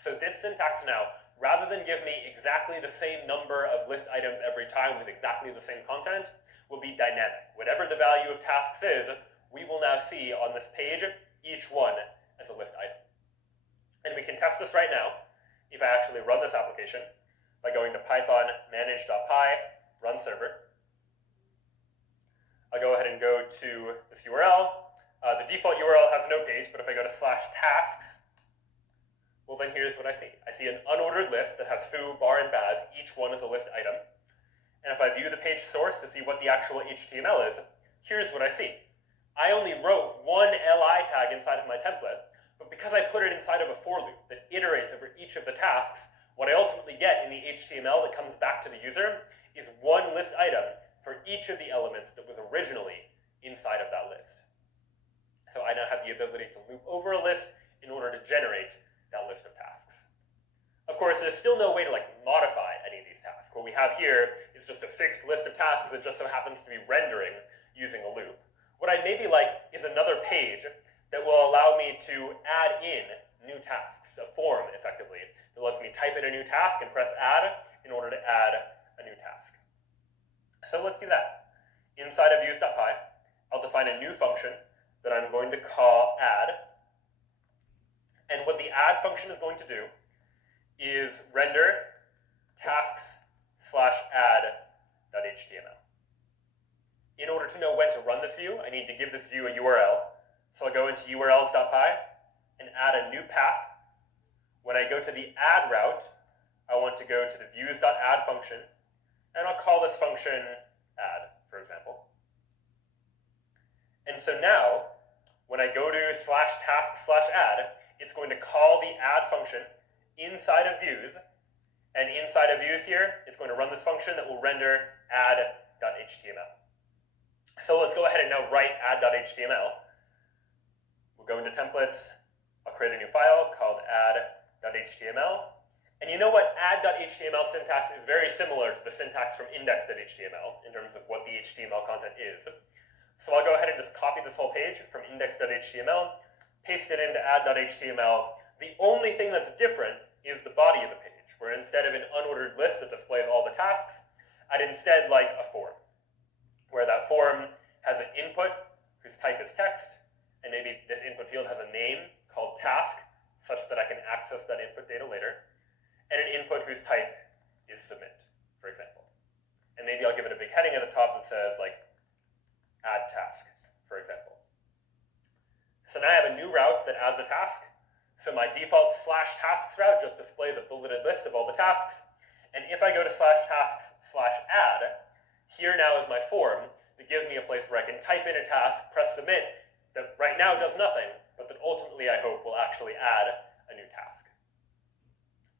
So this syntax now, rather than give me exactly the same number of list items every time with exactly the same content, will be dynamic. Whatever the value of tasks is, we will now see on this page each one as a list item. And we can test this right now if I actually run this application by going to python manage.py, run server. I'll go ahead and go to this URL. The default URL has no page, but if I go to /tasks, well then here's what I see. I see an unordered list that has foo, bar, and baz. Each one is a list item. And if I view the page source to see what the actual HTML is, here's what I see. I only wrote one LI tag inside of my template, But because I put it inside of a for loop that iterates over each of the tasks, what I ultimately get in the HTML that comes back to the user is one list item for each of the elements that was originally inside of that list. So I now have the ability to loop over a list in order to generate that list of tasks. Of course, there's still no way to modify any of these tasks. What we have here is just a fixed list of tasks that just so happens to be rendering using a loop. What I'd maybe like is another page that will allow me to add in new tasks, a form, effectively, that lets me type in a new task and press add in order to add a new task. So let's do that. Inside of views.py, I'll define a new function that I'm going to call add. And what the add function is going to do is render tasks/add.html. In order to know when to run this view, I need to give this view a URL. So I'll go into urls.py and add a new path. When I go to the add route, I want to go to the views.add function, and I'll call this function add, for example. And so now, when I go to /task/add, it's going to call the add function inside of views, and inside of views here, it's going to run this function that will render add.html. So let's go ahead and now write add.html. We'll go into templates, I'll create a new file called add.html, and you know what? Add.html syntax is very similar to the syntax from index.html in terms of what the HTML content is. So I'll go ahead and just copy this whole page from index.html, paste it into add.html. The only thing that's different is the body of the page, where instead of an unordered list that displays all the tasks, I'd instead like a form, where that form has an input whose type is text, and maybe this input field has a name called task, such that I can access that input data later, and an input whose type is submit, for example. And maybe I'll give it a big heading at the top that says, add task, for example. So now I have a new route that adds a task. So my default /tasks route just displays a bulleted list of all the tasks. And if I go to /tasks/add, here now is my form that gives me a place where I can type in a task, press submit, that right now does nothing, but that ultimately I hope will actually add a new task.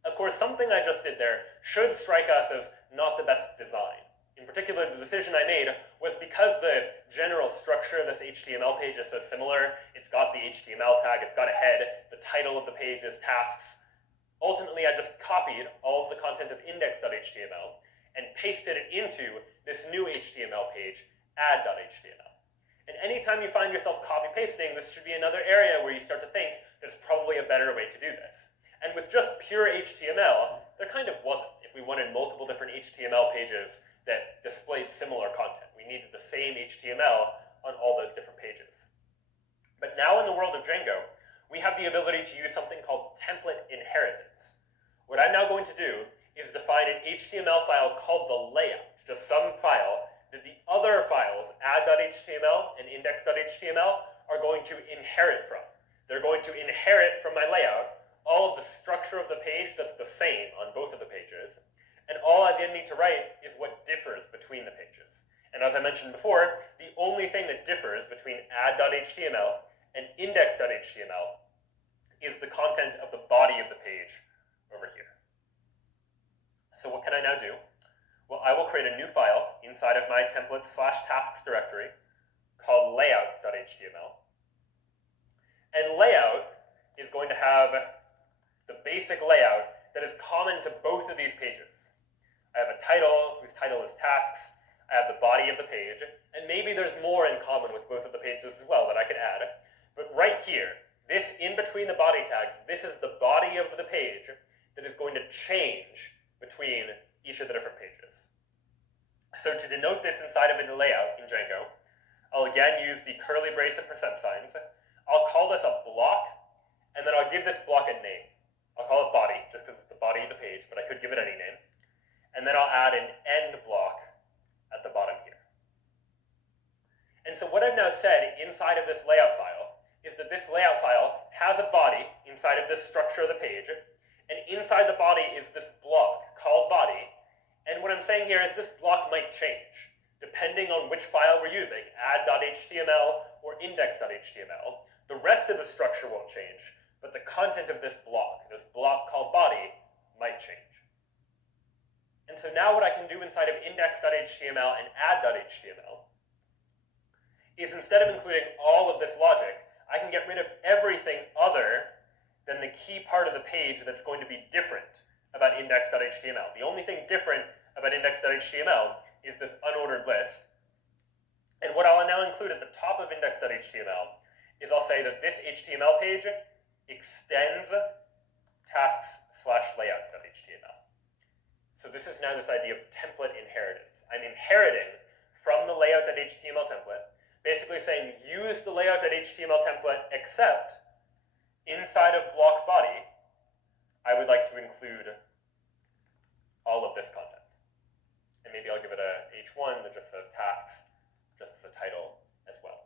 Of course, something I just did there should strike us as not the best design. In particular, the decision I made was because the general structure of this HTML page is so similar. It's got the HTML tag, it's got a head, the title of the page is tasks. Ultimately, I just copied all of the content of index.html and pasted it into this new HTML page, add.html. And anytime you find yourself copy-pasting, this should be another area where you start to think there's probably a better way to do this. And with just pure HTML, there kind of wasn't. If we wanted multiple different HTML pages that displayed similar content, we needed the same HTML on all those different pages. But now in the world of Django, we have the ability to use something called template inheritance. What I'm now going to do is define an HTML file called the layout, just some file that the other files, add.html and index.html, are going to inherit from. They're going to inherit from my layout all of the structure of the page that's the same on both of the pages, and all I then need to write is what differs between the pages. And as I mentioned before, the only thing that differs between add.html and index.html is the content of the body of the page over here. So what can I now do? Well, I will create a new file inside of my templates/tasks directory called layout.html. And layout is going to have the basic layout that is common to both of these pages. I have a title whose title is tasks. I have the body of the page, and maybe there's more in common with both of the pages as well that I could add. But right here, this in between the body tags, this is the body of the page that is going to change between each of the different pages. So to denote this inside of a layout in Django, I'll again use the curly brace and percent signs. I'll call this a block, and then I'll give this block a name. I'll call it body, just because it's the body of the page, but I could give it any name. And then I'll add an end block at the bottom here. And so what I've now said inside of this layout file is that this layout file has a body inside of this structure of the page, and inside the body is this block called body. And what I'm saying here is this block might change depending on which file we're using, add.html or index.html. The rest of the structure won't change, but the content of this block called body, might change. And so now what I can do inside of index.html and add.html is, instead of including all of this logic, I can get rid of everything other than the key part of the page that's going to be different about index.html. The only thing different about index.html is this unordered list. And what I'll now include at the top of index.html is I'll say that this HTML page extends tasks/layout.html. So this is now this idea of template inheritance. I'm inheriting from the layout.html template, basically saying use the layout.html template, except inside of block body, I would like to include all of this content. And maybe I'll give it a h1 that just says tasks, just as a title as well.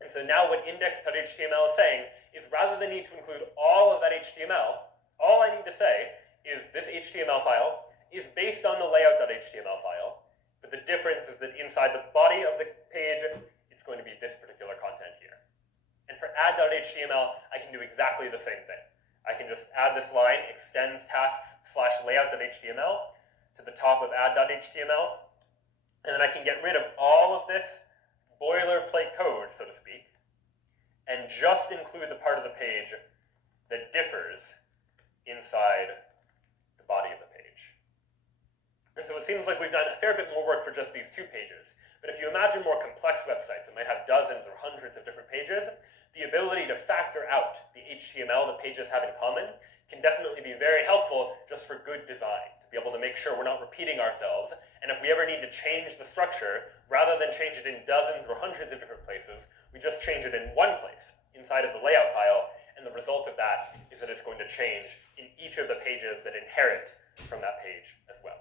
And so now what index.html is saying is, rather than need to include all of that HTML, all I need to say is this HTML file is based on the layout.html file, but the difference is that inside the body of the page, it's going to be this particular content here. And for add.html, I can do exactly the same thing. I can just add this line, extends tasks/layout.html, to the top of add.html, and then I can get rid of all of this boilerplate code, so to speak, and just include the part of the page that differs inside the body of the page. And so it seems like we've done a fair bit more work for just these two pages. But if you imagine more complex websites that might have dozens or hundreds of different pages, the ability to factor out the HTML the pages have in common can definitely be very helpful just for good design, to be able to make sure we're not repeating ourselves. And if we ever need to change the structure, rather than change it in dozens or hundreds of different places, we just change it in one place inside of the layout file, and the result of that is that it's going to change in each of the pages that inherit from that page as well.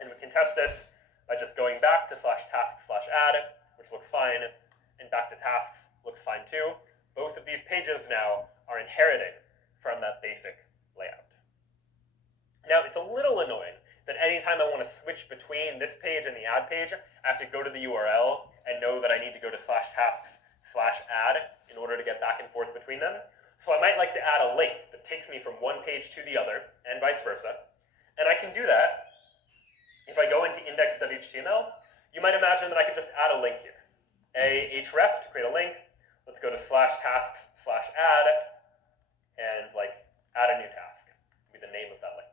And we can test this by just going back to /task/add, which looks fine, and back to tasks looks fine too. Both of these pages now are inheriting from that basic layout. Now, it's a little annoying that anytime I want to switch between this page and the add page, I have to go to the URL and know that I need to go to /tasks/add in order to get back and forth between them. So I might like to add a link that takes me from one page to the other, and vice versa. And I can do that if I go into index.html. You might imagine that I could just add a link here. href to create a link. Let's go to /tasks/add and add a new task. Be the name of that link.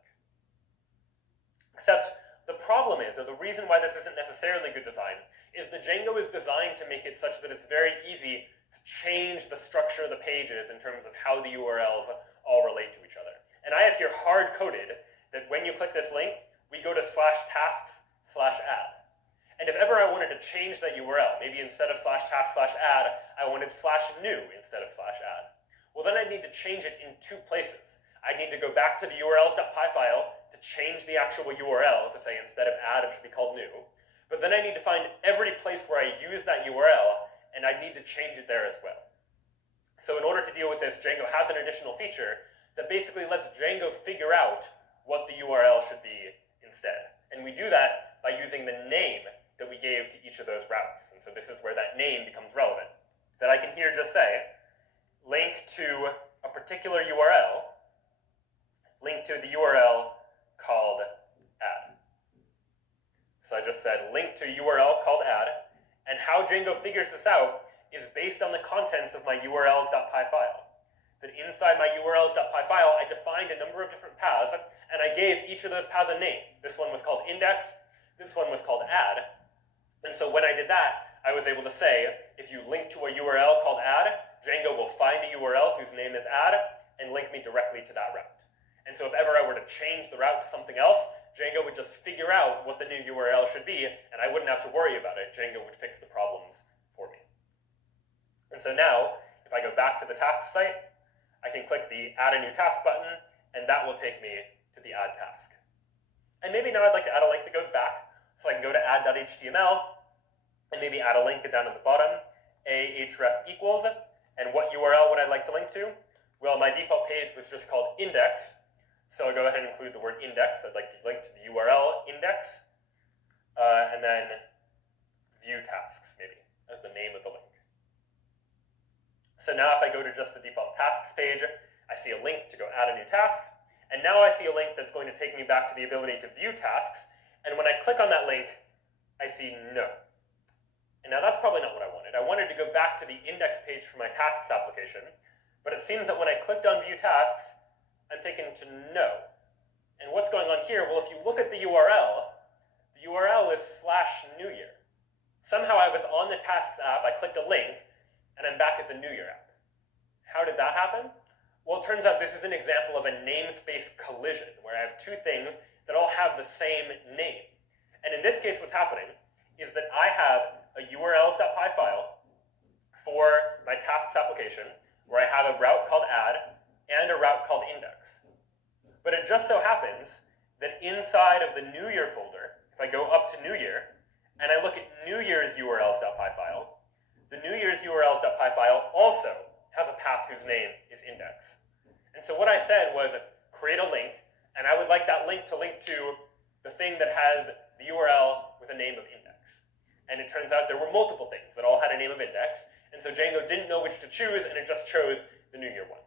Except the problem is, or the reason why this isn't necessarily good design, is that Django is designed to make it such that it's very easy to change the structure of the pages in terms of how the URLs all relate to each other. And I have here hard-coded that when you click this link, we go to /tasks/add. And if ever I wanted to change that URL, maybe instead of /task/add, I wanted /new instead of /add. Well, then I'd need to change it in two places. I'd need to go back to the urls.py file to change the actual URL to say instead of add, it should be called new. But then I need to find every place where I use that URL, and I need to change it there as well. So in order to deal with this, Django has an additional feature that basically lets Django figure out what the URL should be instead. And we do that by using the name that we gave to each of those routes. And so this is where that name becomes relevant. That I can here just say, link to a particular URL, link to the URL called add. So I just said link to URL called add, and how Django figures this out is based on the contents of my urls.py file. That inside my urls.py file, I defined a number of different paths, and I gave each of those paths a name. This one was called index, this one was called add. And so when I did that, I was able to say, if you link to a URL called add, Django will find a URL whose name is add and link me directly to that route. And so if ever I were to change the route to something else, Django would just figure out what the new URL should be, and I wouldn't have to worry about it. Django would fix the problems for me. And so now, if I go back to the task site, I can click the add a new task button, and that will take me to the add task. And maybe now I'd like to add a link that goes back, so I can go to add.html, and maybe add a link down at the bottom, href equals, and what URL would I like to link to? Well, my default page was just called index, so I'll go ahead and include the word index. I'd like to link to the URL index, and then view tasks, maybe, as the name of the link. So now if I go to just the default tasks page, I see a link to go add a new task, and now I see a link that's going to take me back to the ability to view tasks, and when I click on that link, I see no. And now that's probably not what I wanted. I wanted to go back to the index page for my tasks application, but it seems that when I clicked on view tasks, I'm taken to no. And what's going on here? Well, if you look at the URL is /New Year. Somehow I was on the tasks app, I clicked a link, and I'm back at the New Year app. How did that happen? Well, it turns out this is an example of a namespace collision, where I have two things that all have the same name. And in this case, what's happening is that I have a urls.py file for my tasks application, where I have a route called add and a route called index. But it just so happens that inside of the New Year folder, if I go up to New Year, and I look at New Year's urls.py file, the New Year's urls.py file also has a path whose name is index. And so what I said was create a link, and I would like that link to link to the thing that has the URL with a name of index. And it turns out there were multiple things that all had a name of index, and so Django didn't know which to choose, and it just chose the New Year one.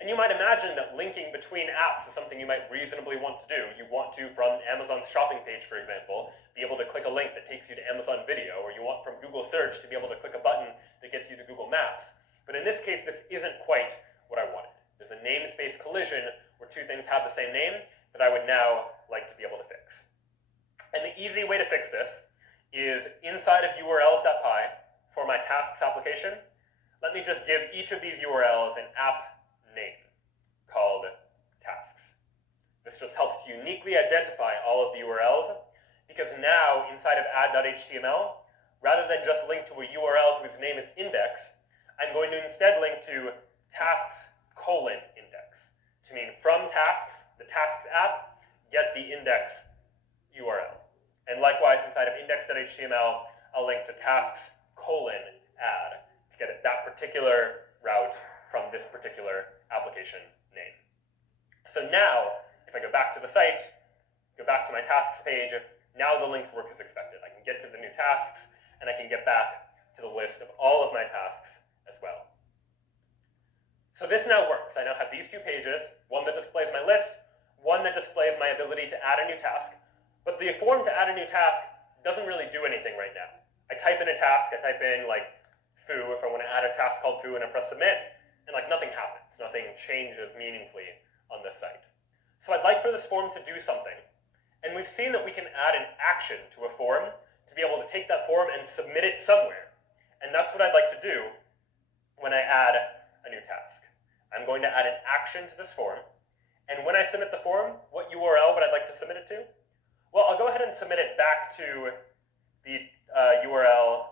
And you might imagine that linking between apps is something you might reasonably want to do. You want to, from Amazon's shopping page, for example, be able to click a link that takes you to Amazon Video, or you want from Google Search to be able to click a button that gets you to Google Maps. But in this case, this isn't quite what I wanted. There's a namespace collision where two things have the same name that I would now like to be able to fix. And the easy way to fix this is inside of urls.py for my tasks application, let me just give each of these URLs an app name called tasks. This just helps uniquely identify all of the URLs, because now inside of add.html, rather than just link to a URL whose name is index, I'm going to instead link to tasks:index, to mean from tasks, the tasks app, get the index URL. And likewise, inside of index.html, I'll link to tasks:add to get at that particular route from this particular application name. So now, if I go back to the site, go back to my tasks page, now the links work as expected. I can get to the new tasks, and I can get back to the list of all of my tasks as well. So this now works. I now have these two pages, one that displays my list, one that displays my ability to add a new task, but the form to add a new task doesn't really do anything right now. I type in a task, I type in like foo, if I want to add a task called foo, and I press submit, and like nothing happens. Nothing changes meaningfully on this site. So I'd like for this form to do something. And we've seen that we can add an action to a form to be able to take that form and submit it somewhere. And that's what I'd like to do when I add a new task. I'm going to add an action to this form. And when I submit the form, what URL would I like to submit it to? Well, I'll go ahead and submit it back to the URL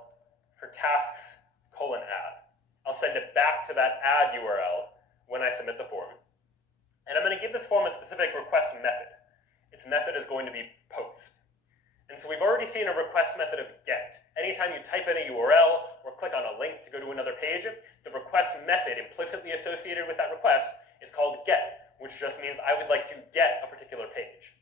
for tasks:add. I'll send it back to that add URL when I submit the form. And I'm going to give this form a specific request method. Its method is going to be post. And so we've already seen a request method of get. Anytime you type in a URL or click on a link to go to another page, the request method implicitly associated with that request is called get, which just means I would like to get a particular page.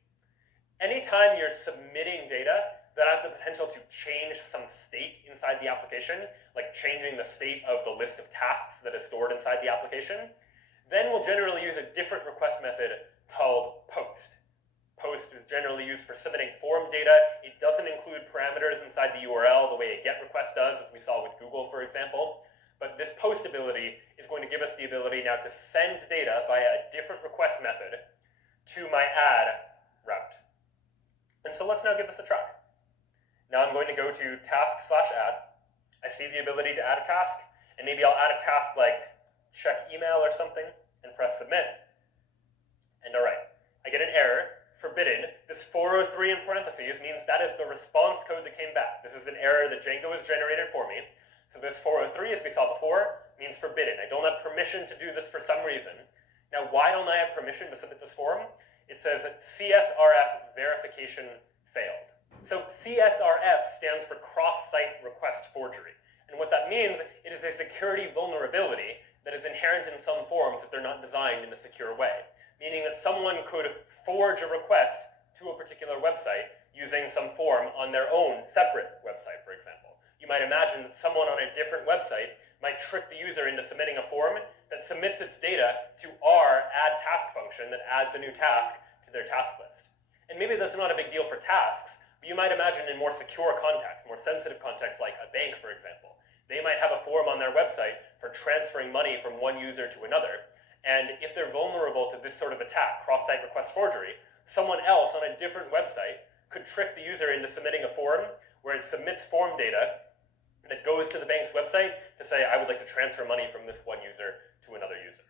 Anytime you're submitting data that has the potential to change some state inside the application, like changing the state of the list of tasks that is stored inside the application, then we'll generally use a different request method called post. Post is generally used for submitting form data. It doesn't include parameters inside the URL the way a GET request does, as we saw with Google, for example. But this post ability is going to give us the ability now to send data via a different request method to my add route. And so let's now give this a try. Now I'm going to go to task/add. I see the ability to add a task, and maybe I'll add a task like check email or something and press submit. And all right, I get an error, forbidden. This 403 in parentheses means that is the response code that came back. This is an error that Django has generated for me. So this 403, as we saw before, means forbidden. I don't have permission to do this for some reason. Now, why don't I have permission to submit this form? It says CSRF verification failed. So CSRF stands for cross-site request forgery. And what that means, it is a security vulnerability that is inherent in some forms if they're not designed in a secure way. Meaning that someone could forge a request to a particular website using some form on their own separate website, for example. You might imagine that someone on a different website might might trick the user into submitting a form that submits its data to our add task function that adds a new task to their task list. And maybe that's not a big deal for tasks, but you might imagine in more secure contexts, more sensitive contexts like a bank, for example. They might have a form on their website for transferring money from one user to another, and if they're vulnerable to this sort of attack, cross-site request forgery, someone else on a different website could trick the user into submitting a form where it submits form data that goes to the bank's website to say, I would like to transfer money from this one user to another user.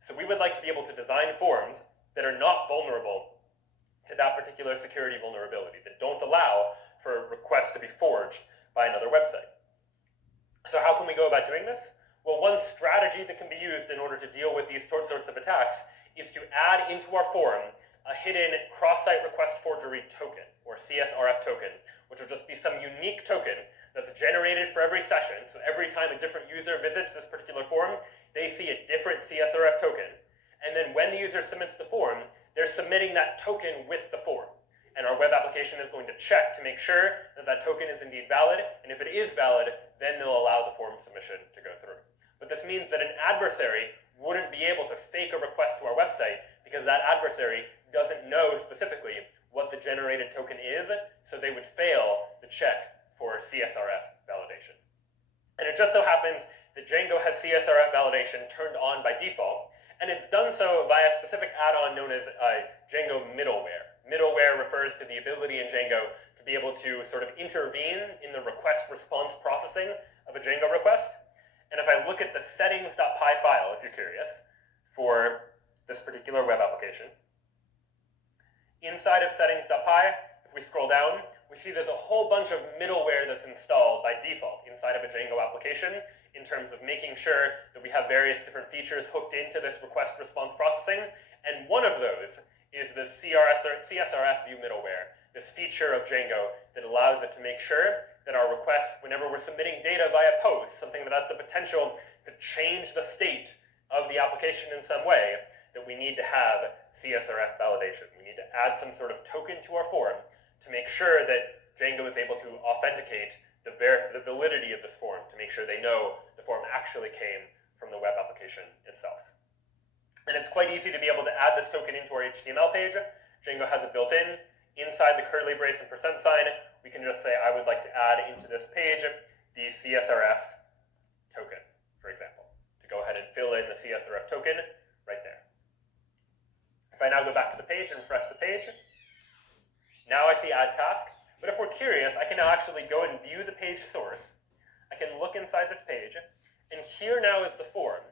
So we would like to be able to design forms that are not vulnerable to that particular security vulnerability, that don't allow for requests to be forged by another website. So how can we go about doing this? Well, one strategy that can be used in order to deal with these sorts of attacks is to add into our form a hidden cross-site request forgery token, or CSRF token, which will just be some unique token that's generated for every session. So every time a different user visits this particular form, they see a different CSRF token. And then when the user submits the form, they're submitting that token with the form. And our web application is going to check to make sure that that token is indeed valid. And if it is valid, then they'll allow the form submission to go through. But this means that an adversary wouldn't be able to fake a request to our website because that adversary doesn't know specifically what the generated token is, so they would fail the check for CSRF validation. And it just so happens that Django has CSRF validation turned on by default, and it's done so via a specific add-on known as Django middleware. Middleware refers to the ability in Django to be able to sort of intervene in the request-response processing of a Django request. And if I look at the settings.py file, if you're curious, for this particular web application, inside of settings.py, if we scroll down, we see there's a whole bunch of middleware that's installed by default inside of a Django application in terms of making sure that we have various different features hooked into this request response processing. And one of those is the CSRF view middleware, this feature of Django that allows it to make sure that our requests, whenever we're submitting data via post, something that has the potential to change the state of the application in some way, that we need to have CSRF validation. We need to add some sort of token to our form to make sure that Django is able to authenticate the validity of this form, to make sure they know the form actually came from the web application itself. And it's quite easy to be able to add this token into our HTML page. Django has it built in. Inside the curly brace and percent sign, we can just say, I would like to add into this page the CSRF token, for example, to go ahead and fill in the CSRF token right there. If I now go back to the page and refresh the page, now I see add task, but if we're curious, I can now actually go and view the page source. I can look inside this page, and here now is the form.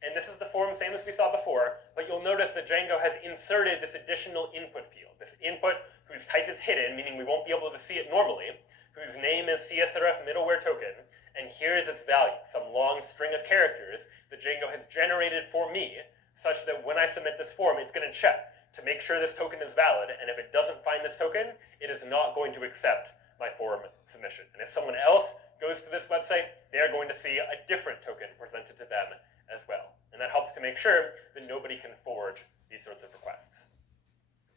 And this is the form same as we saw before, but you'll notice that Django has inserted this additional input field, this input whose type is hidden, meaning we won't be able to see it normally, whose name is CSRF middleware token, and here is its value, some long string of characters that Django has generated for me, such that when I submit this form, it's going to check to make sure this token is valid, and if it doesn't find this token, it is not going to accept my form submission. And if someone else goes to this website, they're going to see a different token presented to them as well. And that helps to make sure that nobody can forge these sorts of requests.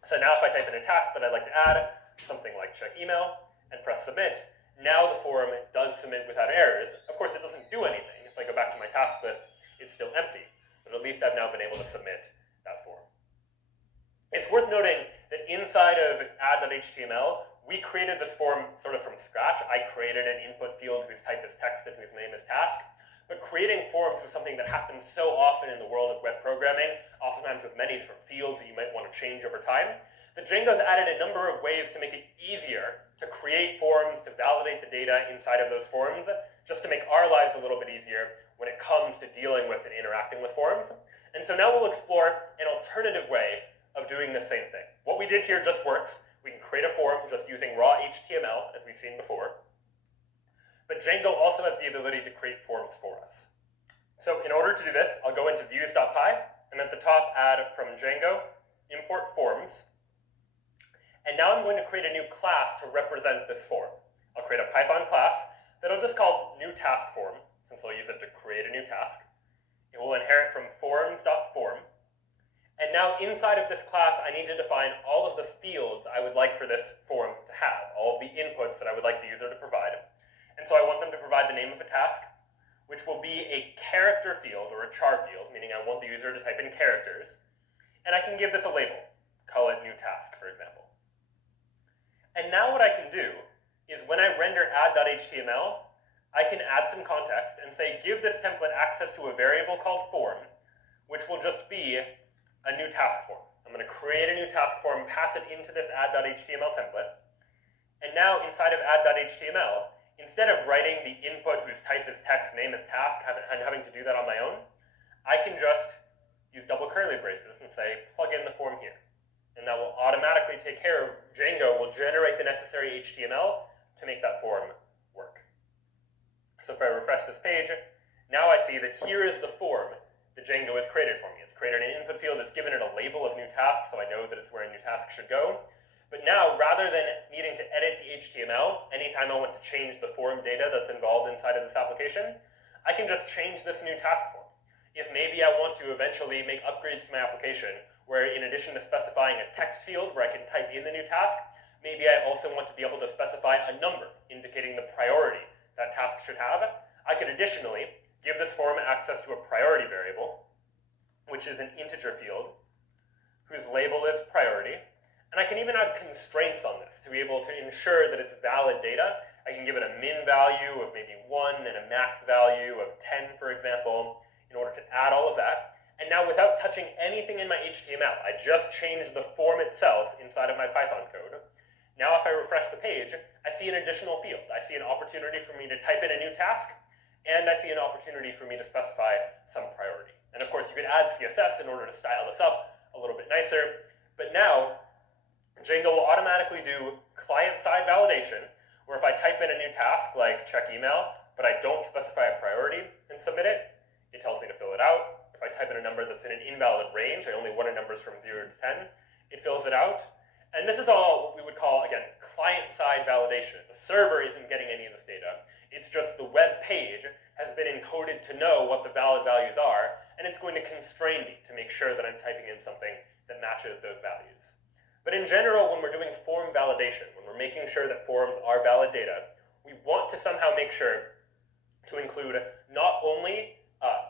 So now if I type in a task that I'd like to add, something like check email, and press submit, now the form does submit without errors. Of course, it doesn't do anything. If I go back to my task list, it's still empty. But at least I've now been able to submit that form. It's worth noting that inside of add.html, we created this form sort of from scratch. I created an input field whose type is text and whose name is task. But creating forms is something that happens so often in the world of web programming, oftentimes with many different fields that you might want to change over time, that Django's added a number of ways to make it easier to create forms, to validate the data inside of those forms, just to make our lives a little bit easier when it comes to dealing with and interacting with forms. And so now we'll explore an alternative way of doing the same thing. What we did here just works. We can create a form just using raw HTML, as we've seen before. But Django also has the ability to create forms for us. So in order to do this, I'll go into views.py, and at the top add from Django, import forms. And now I'm going to create a new class to represent this form. I'll create a Python class that I'll just call new task form, since I'll use it to create a new task. It will inherit from forms.form. And now inside of this class, I need to define all of the fields I would like for this form to have, all of the inputs that I would like the user to provide. And so I want them to provide the name of a task. which will be a character field or a char field, meaning I want the user to type in characters, and I can give this a label, call it new task, for example. And now what I can do is when I render add.html, I can add some context and say, give this template access to a variable called form, which will just be a new task form. I'm going to create a new task form, pass it into this add.html template, and now inside of add.html, instead of writing the input whose type is text, name is task, and having to do that on my own, I can just use double curly braces and say, plug in the form here. And that will automatically take care of, Django will generate the necessary HTML to make that form work. So if I refresh this page, now I see that here is the form that Django has created for me. It's created an input field, it's given it a label of new task, so I know that it's where a new task should go. But now, rather than needing to edit the HTML anytime I want to change the form data that's involved inside of this application, I can just change this new task form. If maybe I want to eventually make upgrades to my application, where in addition to specifying a text field where I can type in the new task, maybe I also want to be able to specify a number indicating the priority that task should have, I could additionally give this form access to a priority variable, which is an integer field, whose label is priority. And I can even add constraints on this to be able to ensure that it's valid data. I can give it a min value of maybe 1 and a max value of 10, for example, in order to add all of that. And now without touching anything in my HTML, I just changed the form itself inside of my Python code. Now if I refresh the page, I see an additional field. I see an opportunity for me to type in a new task, and I see an opportunity for me to specify some priority. And of course, you could add CSS in order to style this up a little bit nicer, but now Django will automatically do client-side validation, where if I type in a new task like check email, but I don't specify a priority and submit it, it tells me to fill it out. If I type in a number that's in an invalid range, I only wanted numbers from 0 to 10, it fills it out. And this is all what we would call, again, client-side validation. The server isn't getting any of this data. It's just the web page has been encoded to know what the valid values are, and it's going to constrain me to make sure that I'm typing in something that matches those values. But in general, when we're doing form validation, when we're making sure that forms are valid data, we want to somehow make sure to include not only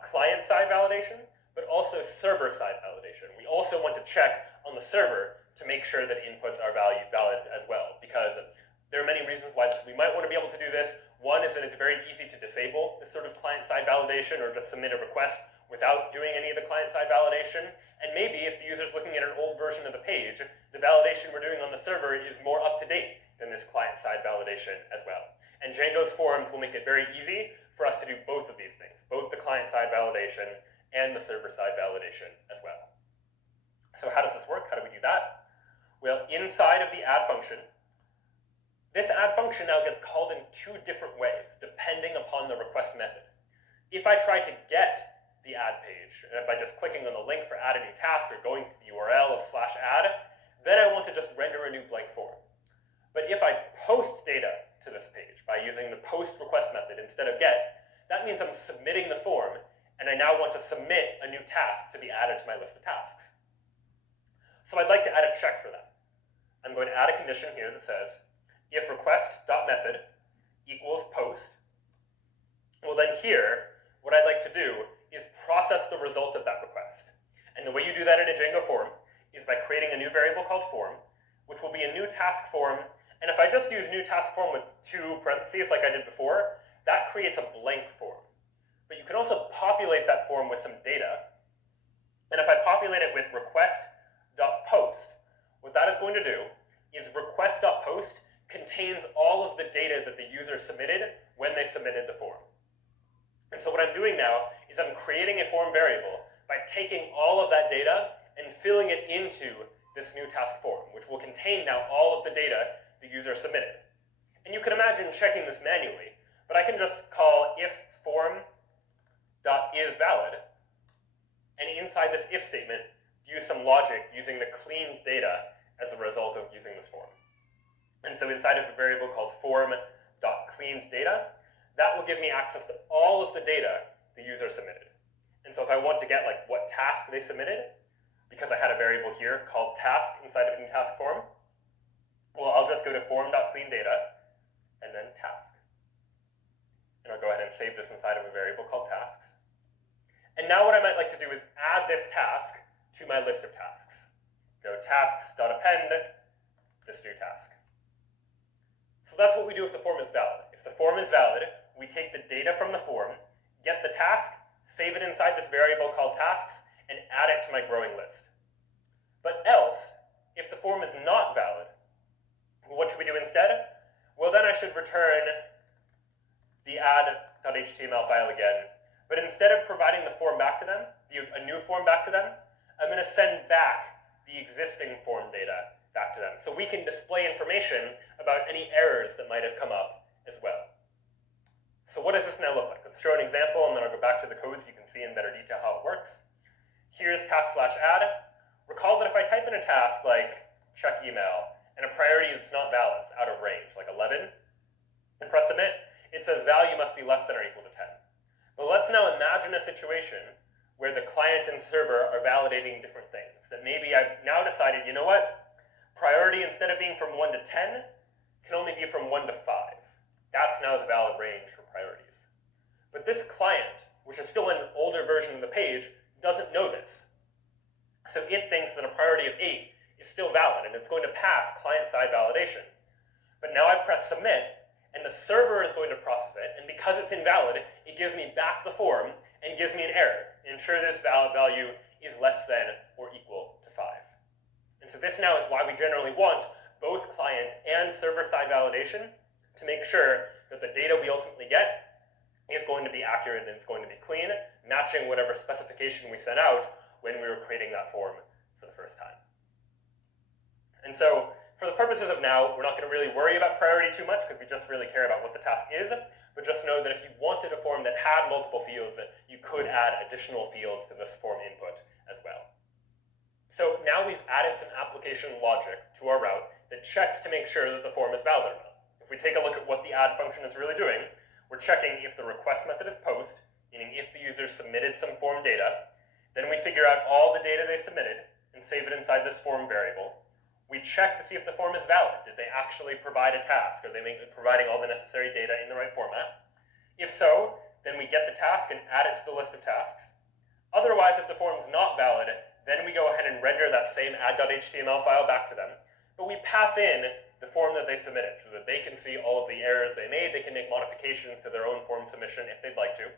client-side validation, but also server-side validation. We also want to check on the server to make sure that inputs are valid as well, because there are many reasons why we might want to be able to do this. One is that it's very easy to disable this sort of client-side validation or just submit a request without doing any of the client-side validation. And maybe if the user's looking at an old version of the page, the validation we're doing on the server is more up-to-date than this client-side validation as well. And Django's forms will make it very easy for us to do both of these things, both the client-side validation and the server-side validation as well. So how does this work? How do we do that? Well, inside of the add function, this add function now gets called in two different ways, depending upon the request method. If I try to get the add page by just clicking on the link for add a new task or going to the URL of /add, then I want to just render a new blank form. But if I post data to this page by using the post request method instead of get, that means I'm submitting the form, and I now want to submit a new task to be added to my list of tasks. So I'd like to add a check for that. I'm going to add a condition here that says, if request.method equals post, well then here, what I'd like to do is process the result of that request. And the way you do that in a Django form is by creating a new variable called form, which will be a new task form. And if I just use new task form with 2 parentheses like I did before, that creates a blank form. But you can also populate that form with some data. And if I populate it with request.post, what that is going to do is request.post contains all of the data that the user submitted when they submitted the form. And so what I'm doing now is I'm creating a form variable by taking all of that data and filling it into this new task form, which will contain now all of the data the user submitted. And you can imagine checking this manually, but I can just call if form.isValid, and inside this if statement, use some logic using the cleaned data as a result of using this form. And so inside of a variable called form.cleanedData, that will give me access to all of the data the user submitted. And so if I want to get like what task they submitted, because I had a variable here called task inside of new task form, well, I'll just go to form.cleanedData and then task. And I'll go ahead and save this inside of a variable called tasks. And now what I might like to do is add this task to my list of tasks. Go tasks.append this new task. So that's what we do if the form is valid. If the form is valid, we take the data from the form, get the task, save it inside this variable called tasks, and add it to my growing list. But else, if the form is not valid, what should we do instead? Well, then I should return the add.html file again. But instead of providing the form back to them, a new form back to them, I'm going to send back the existing form data back to them. So we can display information about any errors that might have come up as well. So what does this now look like? Let's show an example, and then I'll go back to the code so you can see in better detail how it works. Here's task/add. Recall that if I type in a task like check email, and a priority that's not valid, it's out of range, like 11, and press submit, it says value must be less than or equal to 10. But let's now imagine a situation where the client and server are validating different things. That maybe I've now decided, you know what? Priority, instead of being from 1 to 10, can only be from 1 to 5. That's now the valid range for priorities. But this client, which is still an older version of the page, doesn't know this. So it thinks that a priority of 8 is still valid, and it's going to pass client-side validation. But now I press submit, and the server is going to process it, and because it's invalid, it gives me back the form and gives me an error. Ensure this valid value is less than or equal to 5. And so this now is why we generally want both client and server-side validation to make sure that the data we ultimately get is going to be accurate and it's going to be clean, matching whatever specification we sent out when we were creating that form for the first time. And so, for the purposes of now, we're not going to really worry about priority too much because we just really care about what the task is, but just know that if you wanted a form that had multiple fields, you could add additional fields to this form input as well. So now we've added some application logic to our route that checks to make sure that the form is valid or not. If we take a look at what the add function is really doing, we're checking if the request method is post, meaning if the user submitted some form data, then we figure out all the data they submitted and save it inside this form variable. We check to see if the form is valid. Did they actually provide a task? Are they providing all the necessary data in the right format? If so, then we get the task and add it to the list of tasks. Otherwise, if the form is not valid, then we go ahead and render that same add.html file back to them, but we pass in the form that they submitted so that they can see all of the errors they made. They can make modifications to their own form submission if they'd like to.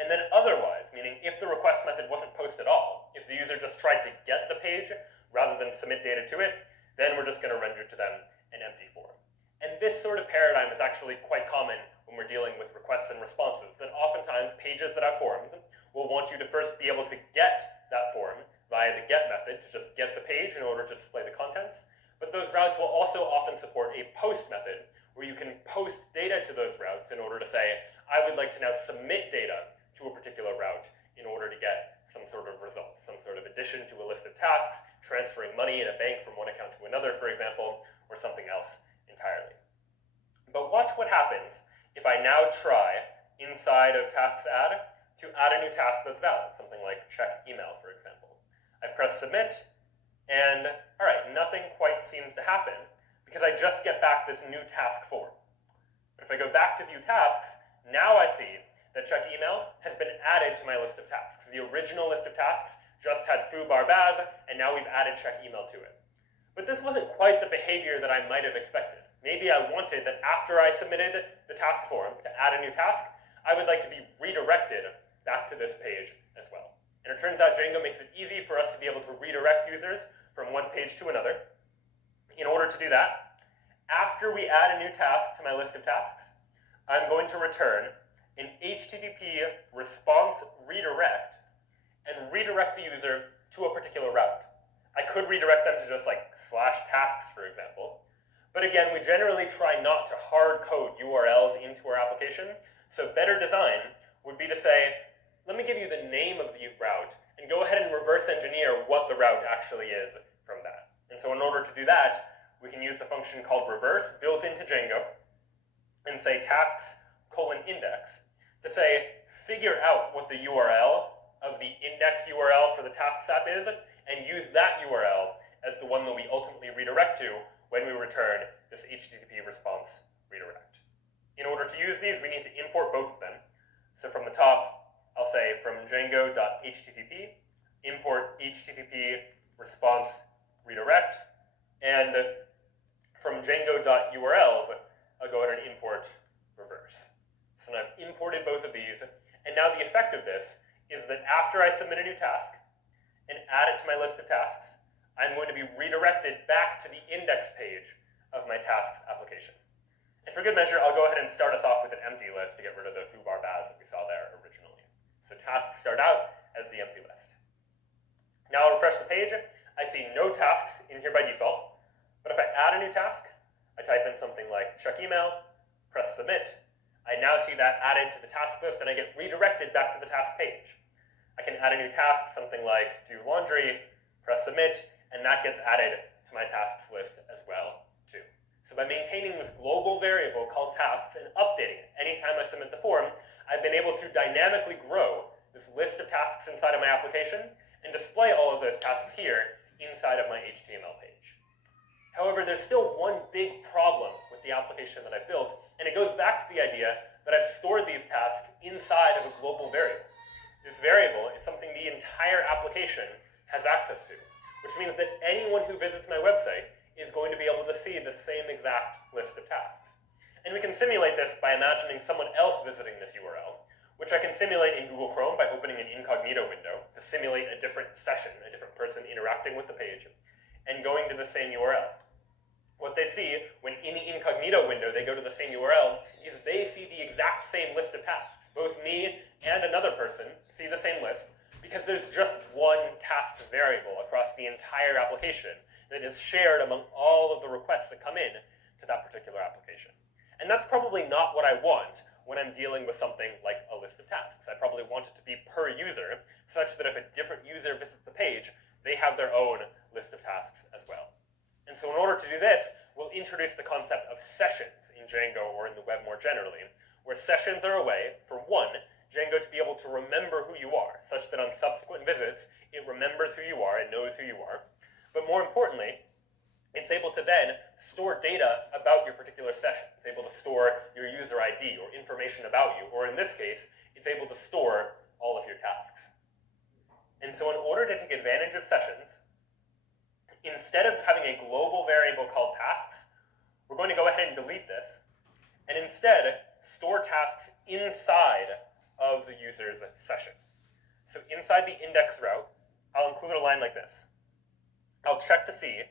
And then otherwise, meaning if the request method wasn't post at all, if the user just tried to get the page rather than submit data to it, then we're just going to render to them an empty form. And this sort of paradigm is actually quite common when we're dealing with requests and responses, that oftentimes pages that have forms will want you to first be able to get that form via the get method to just get the page in order to display the contents. But those routes will also often support a post method where you can post data to those routes in order to say, I would like to now submit data to a particular route in order to get some sort of result, some sort of addition to a list of tasks, transferring money in a bank from one account to another, for example, or something else entirely. But watch what happens if I now try inside of tasks add to add a new task that's valid, something like check email, for example. I press submit, and all right, nothing quite seems to happen because I just get back this new task form. But if I go back to view tasks, now I see that check email has been added to my list of tasks. The original list of tasks just had foo bar baz, and now we've added check email to it. But this wasn't quite the behavior that I might have expected. Maybe I wanted that after I submitted the task form to add a new task, I would like to be redirected back to this page as well. And it turns out Django makes it easy for us to be able to redirect users from one page to another. In order to do that, after we add a new task to my list of tasks, I'm going to return an HTTP response redirect and redirect the user to a particular route. I could redirect them to just like /tasks, for example. But again, we generally try not to hard code URLs into our application. So better design would be to say, let me give you the name of the route and go ahead and reverse engineer what the route actually is from that. And so in order to do that, we can use the function called reverse built into Django and say tasks:index to say, figure out what the URL of the index URL for the tasks app is and use that URL as the one that we ultimately redirect to when we return this HTTP response redirect. In order to use these, we need to import both of them. So from the top, I'll say from Django.http, import HTTP response redirect, and from Django.urls, I'll go ahead and import reverse. So now I've imported both of these, and now the effect of this is that after I submit a new task and add it to my list of tasks, I'm going to be redirected back to the index page of my tasks application. And for good measure, I'll go ahead and start us off with an empty list to get rid of the foobar baths that we saw there originally. So tasks start out as the empty list. Now I'll refresh the page. I see no tasks in here by default, but if I add a new task, I type in something like check email, press submit. I now see that added to the task list, and I get redirected back to the task page. I can add a new task, something like do laundry, press submit, and that gets added to my tasks list as well, too. So by maintaining this global variable called tasks and updating it anytime I submit the form, I've been able to dynamically grow this list of tasks inside of my application and display all of those tasks here inside of my HTML page. However, there's still one big problem with the application that I built, and it goes back to the idea that I've stored these tasks inside of a global variable. This variable is something the entire application has access to, which means that anyone who visits my website is going to be able to see the same exact list of tasks. And we can simulate this by imagining someone else visiting this URL, which I can simulate in Google Chrome by opening an incognito window to simulate a different session, a different person interacting with the page, and going to the same URL. What they see when in the incognito window they go to the same URL is they see the exact same list of tasks. Both me and another person see the same list because there's just one task variable across the entire application that is shared among all of the requests that come in to that particular application. And that's probably not what I want when I'm dealing with something like a list of tasks. I probably want it to be per user, such that if a different user visits the page, they have their own list of tasks as well. And so in order to do this, we'll introduce the concept of sessions in Django or in the web more generally, where sessions are a way, for one, Django to be able to remember who you are, such that on subsequent visits, it remembers who you are and knows who you are. But more importantly, it's able to then store data about your particular session. It's able to store your user ID or information about you, or in this case, it's able to store all of your tasks. And so in order to take advantage of sessions, instead of having a global variable called tasks, we're going to go ahead and delete this, and instead store tasks inside of the user's session. So inside the index route, I'll include a line like this. I'll check to see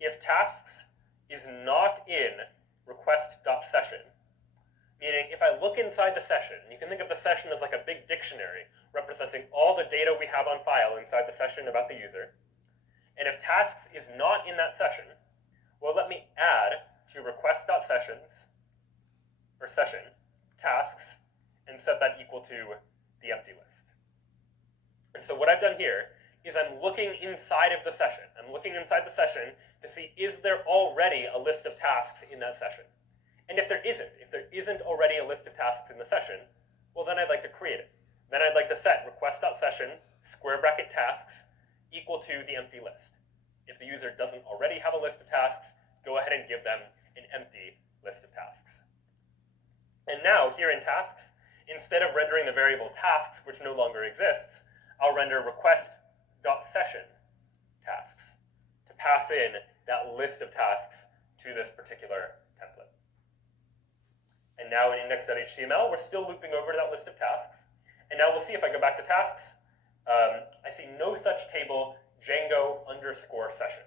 if tasks is not in request.session, meaning if I look inside the session, you can think of the session as like a big dictionary representing all the data we have on file inside the session about the user. And if tasks is not in that session, well, let me add to request.sessions, or session, tasks, and set that equal to the empty list. And so what I've done here is I'm looking inside of the session. I'm looking inside the session to see, is there already a list of tasks in that session? And if there isn't already a list of tasks in the session, well, then I'd like to create it. Then I'd like to set request.session, square bracket tasks, equal to the empty list. If the user doesn't already have a list of tasks, go ahead and give them an empty list of tasks. And now, here in tasks, instead of rendering the variable tasks, which no longer exists, I'll render request.session tasks to pass in that list of tasks to this particular template. And now in index.html, we're still looping over to that list of tasks. And now we'll see if I go back to tasks, I see no such table Django_session.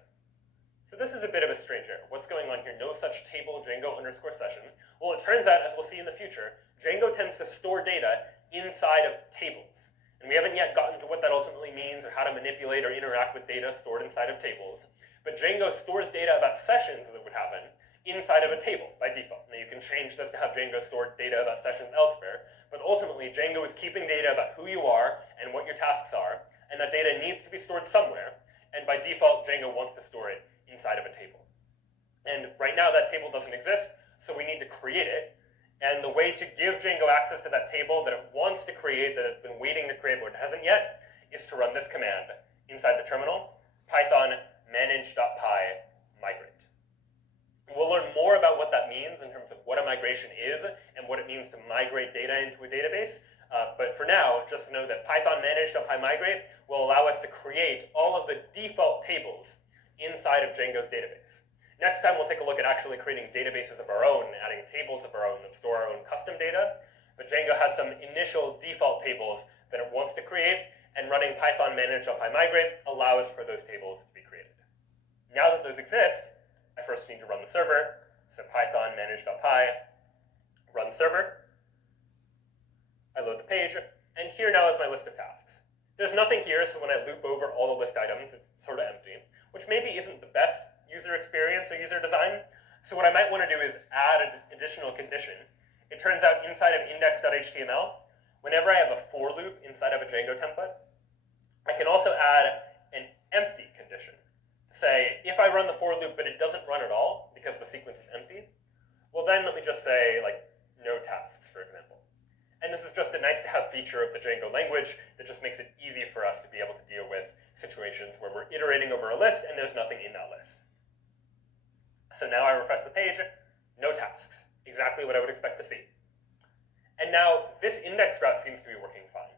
So this is a bit of a strange error. What's going on here? No such table Django_session. Well, it turns out, as we'll see in the future, Django tends to store data inside of tables. And we haven't yet gotten to what that ultimately means or how to manipulate or interact with data stored inside of tables. But Django stores data about sessions that would happen inside of a table by default. Now you can change this to have Django store data about sessions elsewhere, but ultimately Django is keeping data about who you are and what your tasks are, and that data needs to be stored somewhere, and by default Django wants to store it inside of a table. And right now that table doesn't exist, so we need to create it, and the way to give Django access to that table that it wants to create, that it's been waiting to create but it hasn't yet, is to run this command inside the terminal, python manage.py migrate. We'll learn more about what that means in terms of what a migration is and what it means to migrate data into a database. But for now, just know that Python manage.pymigrate will allow us to create all of the default tables inside of Django's database. Next time, we'll take a look at actually creating databases of our own, adding tables of our own that store our own custom data. But Django has some initial default tables that it wants to create, and running Python manage.pymigrate allows for those tables to be created. Now that those exist, I first need to run the server. So Python manage.py, run server. I load the page, and here now is my list of tasks. There's nothing here, so when I loop over all the list items, it's sort of empty, which maybe isn't the best user experience or user design. So what I might want to do is add an additional condition. It turns out inside of index.html, whenever I have a for loop inside of a Django template, I can also add an empty condition. Say, if I run the for loop but it doesn't run at all because the sequence is empty, well then let me just say, like, no tasks, for example. And this is just a nice to have feature of the Django language that just makes it easy for us to be able to deal with situations where we're iterating over a list and there's nothing in that list. So now I refresh the page, no tasks, exactly what I would expect to see. And now this index route seems to be working fine.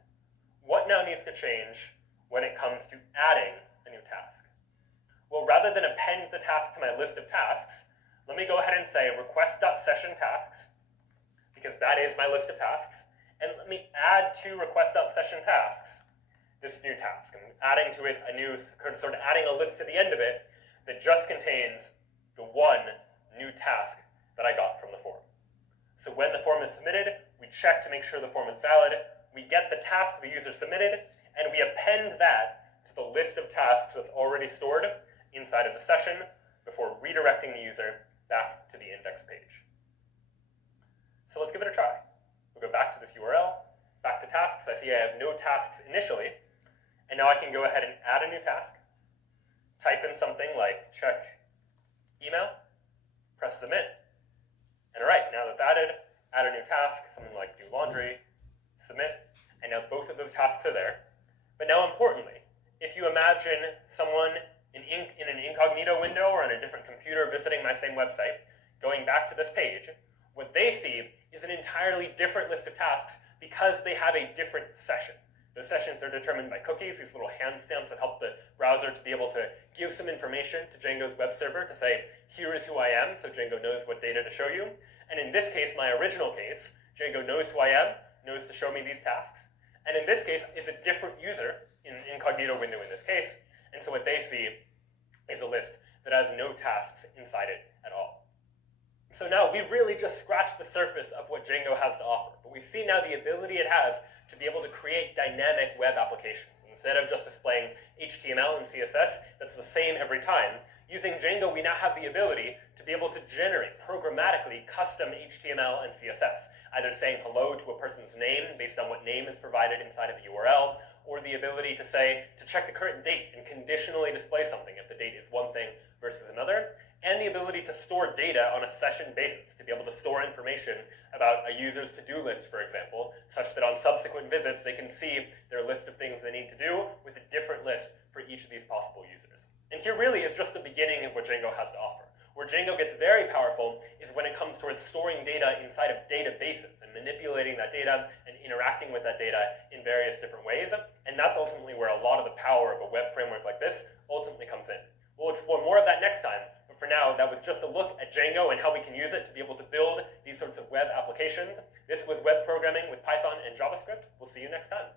What now needs to change when it comes to adding a new task? Well, rather than append the task to my list of tasks, let me go ahead and say request.sessionTasks, because that is my list of tasks, and let me add to request.sessionTasks this new task. I'm adding to it a new, sort of adding a list to the end of it that just contains the one new task that I got from the form. So when the form is submitted, we check to make sure the form is valid, we get the task the user submitted, and we append that to the list of tasks that's already stored inside of the session before redirecting the user back to the index page. So let's give it a try. We'll go back to this URL, back to tasks. I see I have no tasks initially, and now I can go ahead and add a new task, type in something like check email, press submit, and all right, now that's added, add a new task, something like do laundry, submit, and now both of those tasks are there. But now importantly, if you imagine someone in an incognito window or on a different computer visiting my same website, going back to this page, what they see is an entirely different list of tasks because they have a different session. Those sessions are determined by cookies, these little hand stamps that help the browser to be able to give some information to Django's web server to say, here is who I am, so Django knows what data to show you. And in this case, my original case, Django knows who I am, knows to show me these tasks. And in this case, it's a different user in an incognito window in this case. And so what they see is a list that has no tasks inside it at all. So now we've really just scratched the surface of what Django has to offer, but we've seen now the ability it has to be able to create dynamic web applications. Instead of just displaying HTML and CSS that's the same every time, using Django we now have the ability to be able to generate programmatically custom HTML and CSS, either saying hello to a person's name based on what name is provided inside of the URL, or the ability to say, to check the current date and conditionally display something if the date is one thing versus another, and the ability to store data on a session basis, to be able to store information about a user's to-do list, for example, such that on subsequent visits they can see their list of things they need to do with a different list for each of these possible users. And here really is just the beginning of what Django has to offer. Where Django gets very powerful is when it comes towards storing data inside of databases and manipulating that data and interacting with that data in various different ways. And that's ultimately where a lot of the power of a web framework like this ultimately comes in. We'll explore more of that next time, but for now, that was just a look at Django and how we can use it to be able to build these sorts of web applications. This was web programming with Python and JavaScript. We'll see you next time.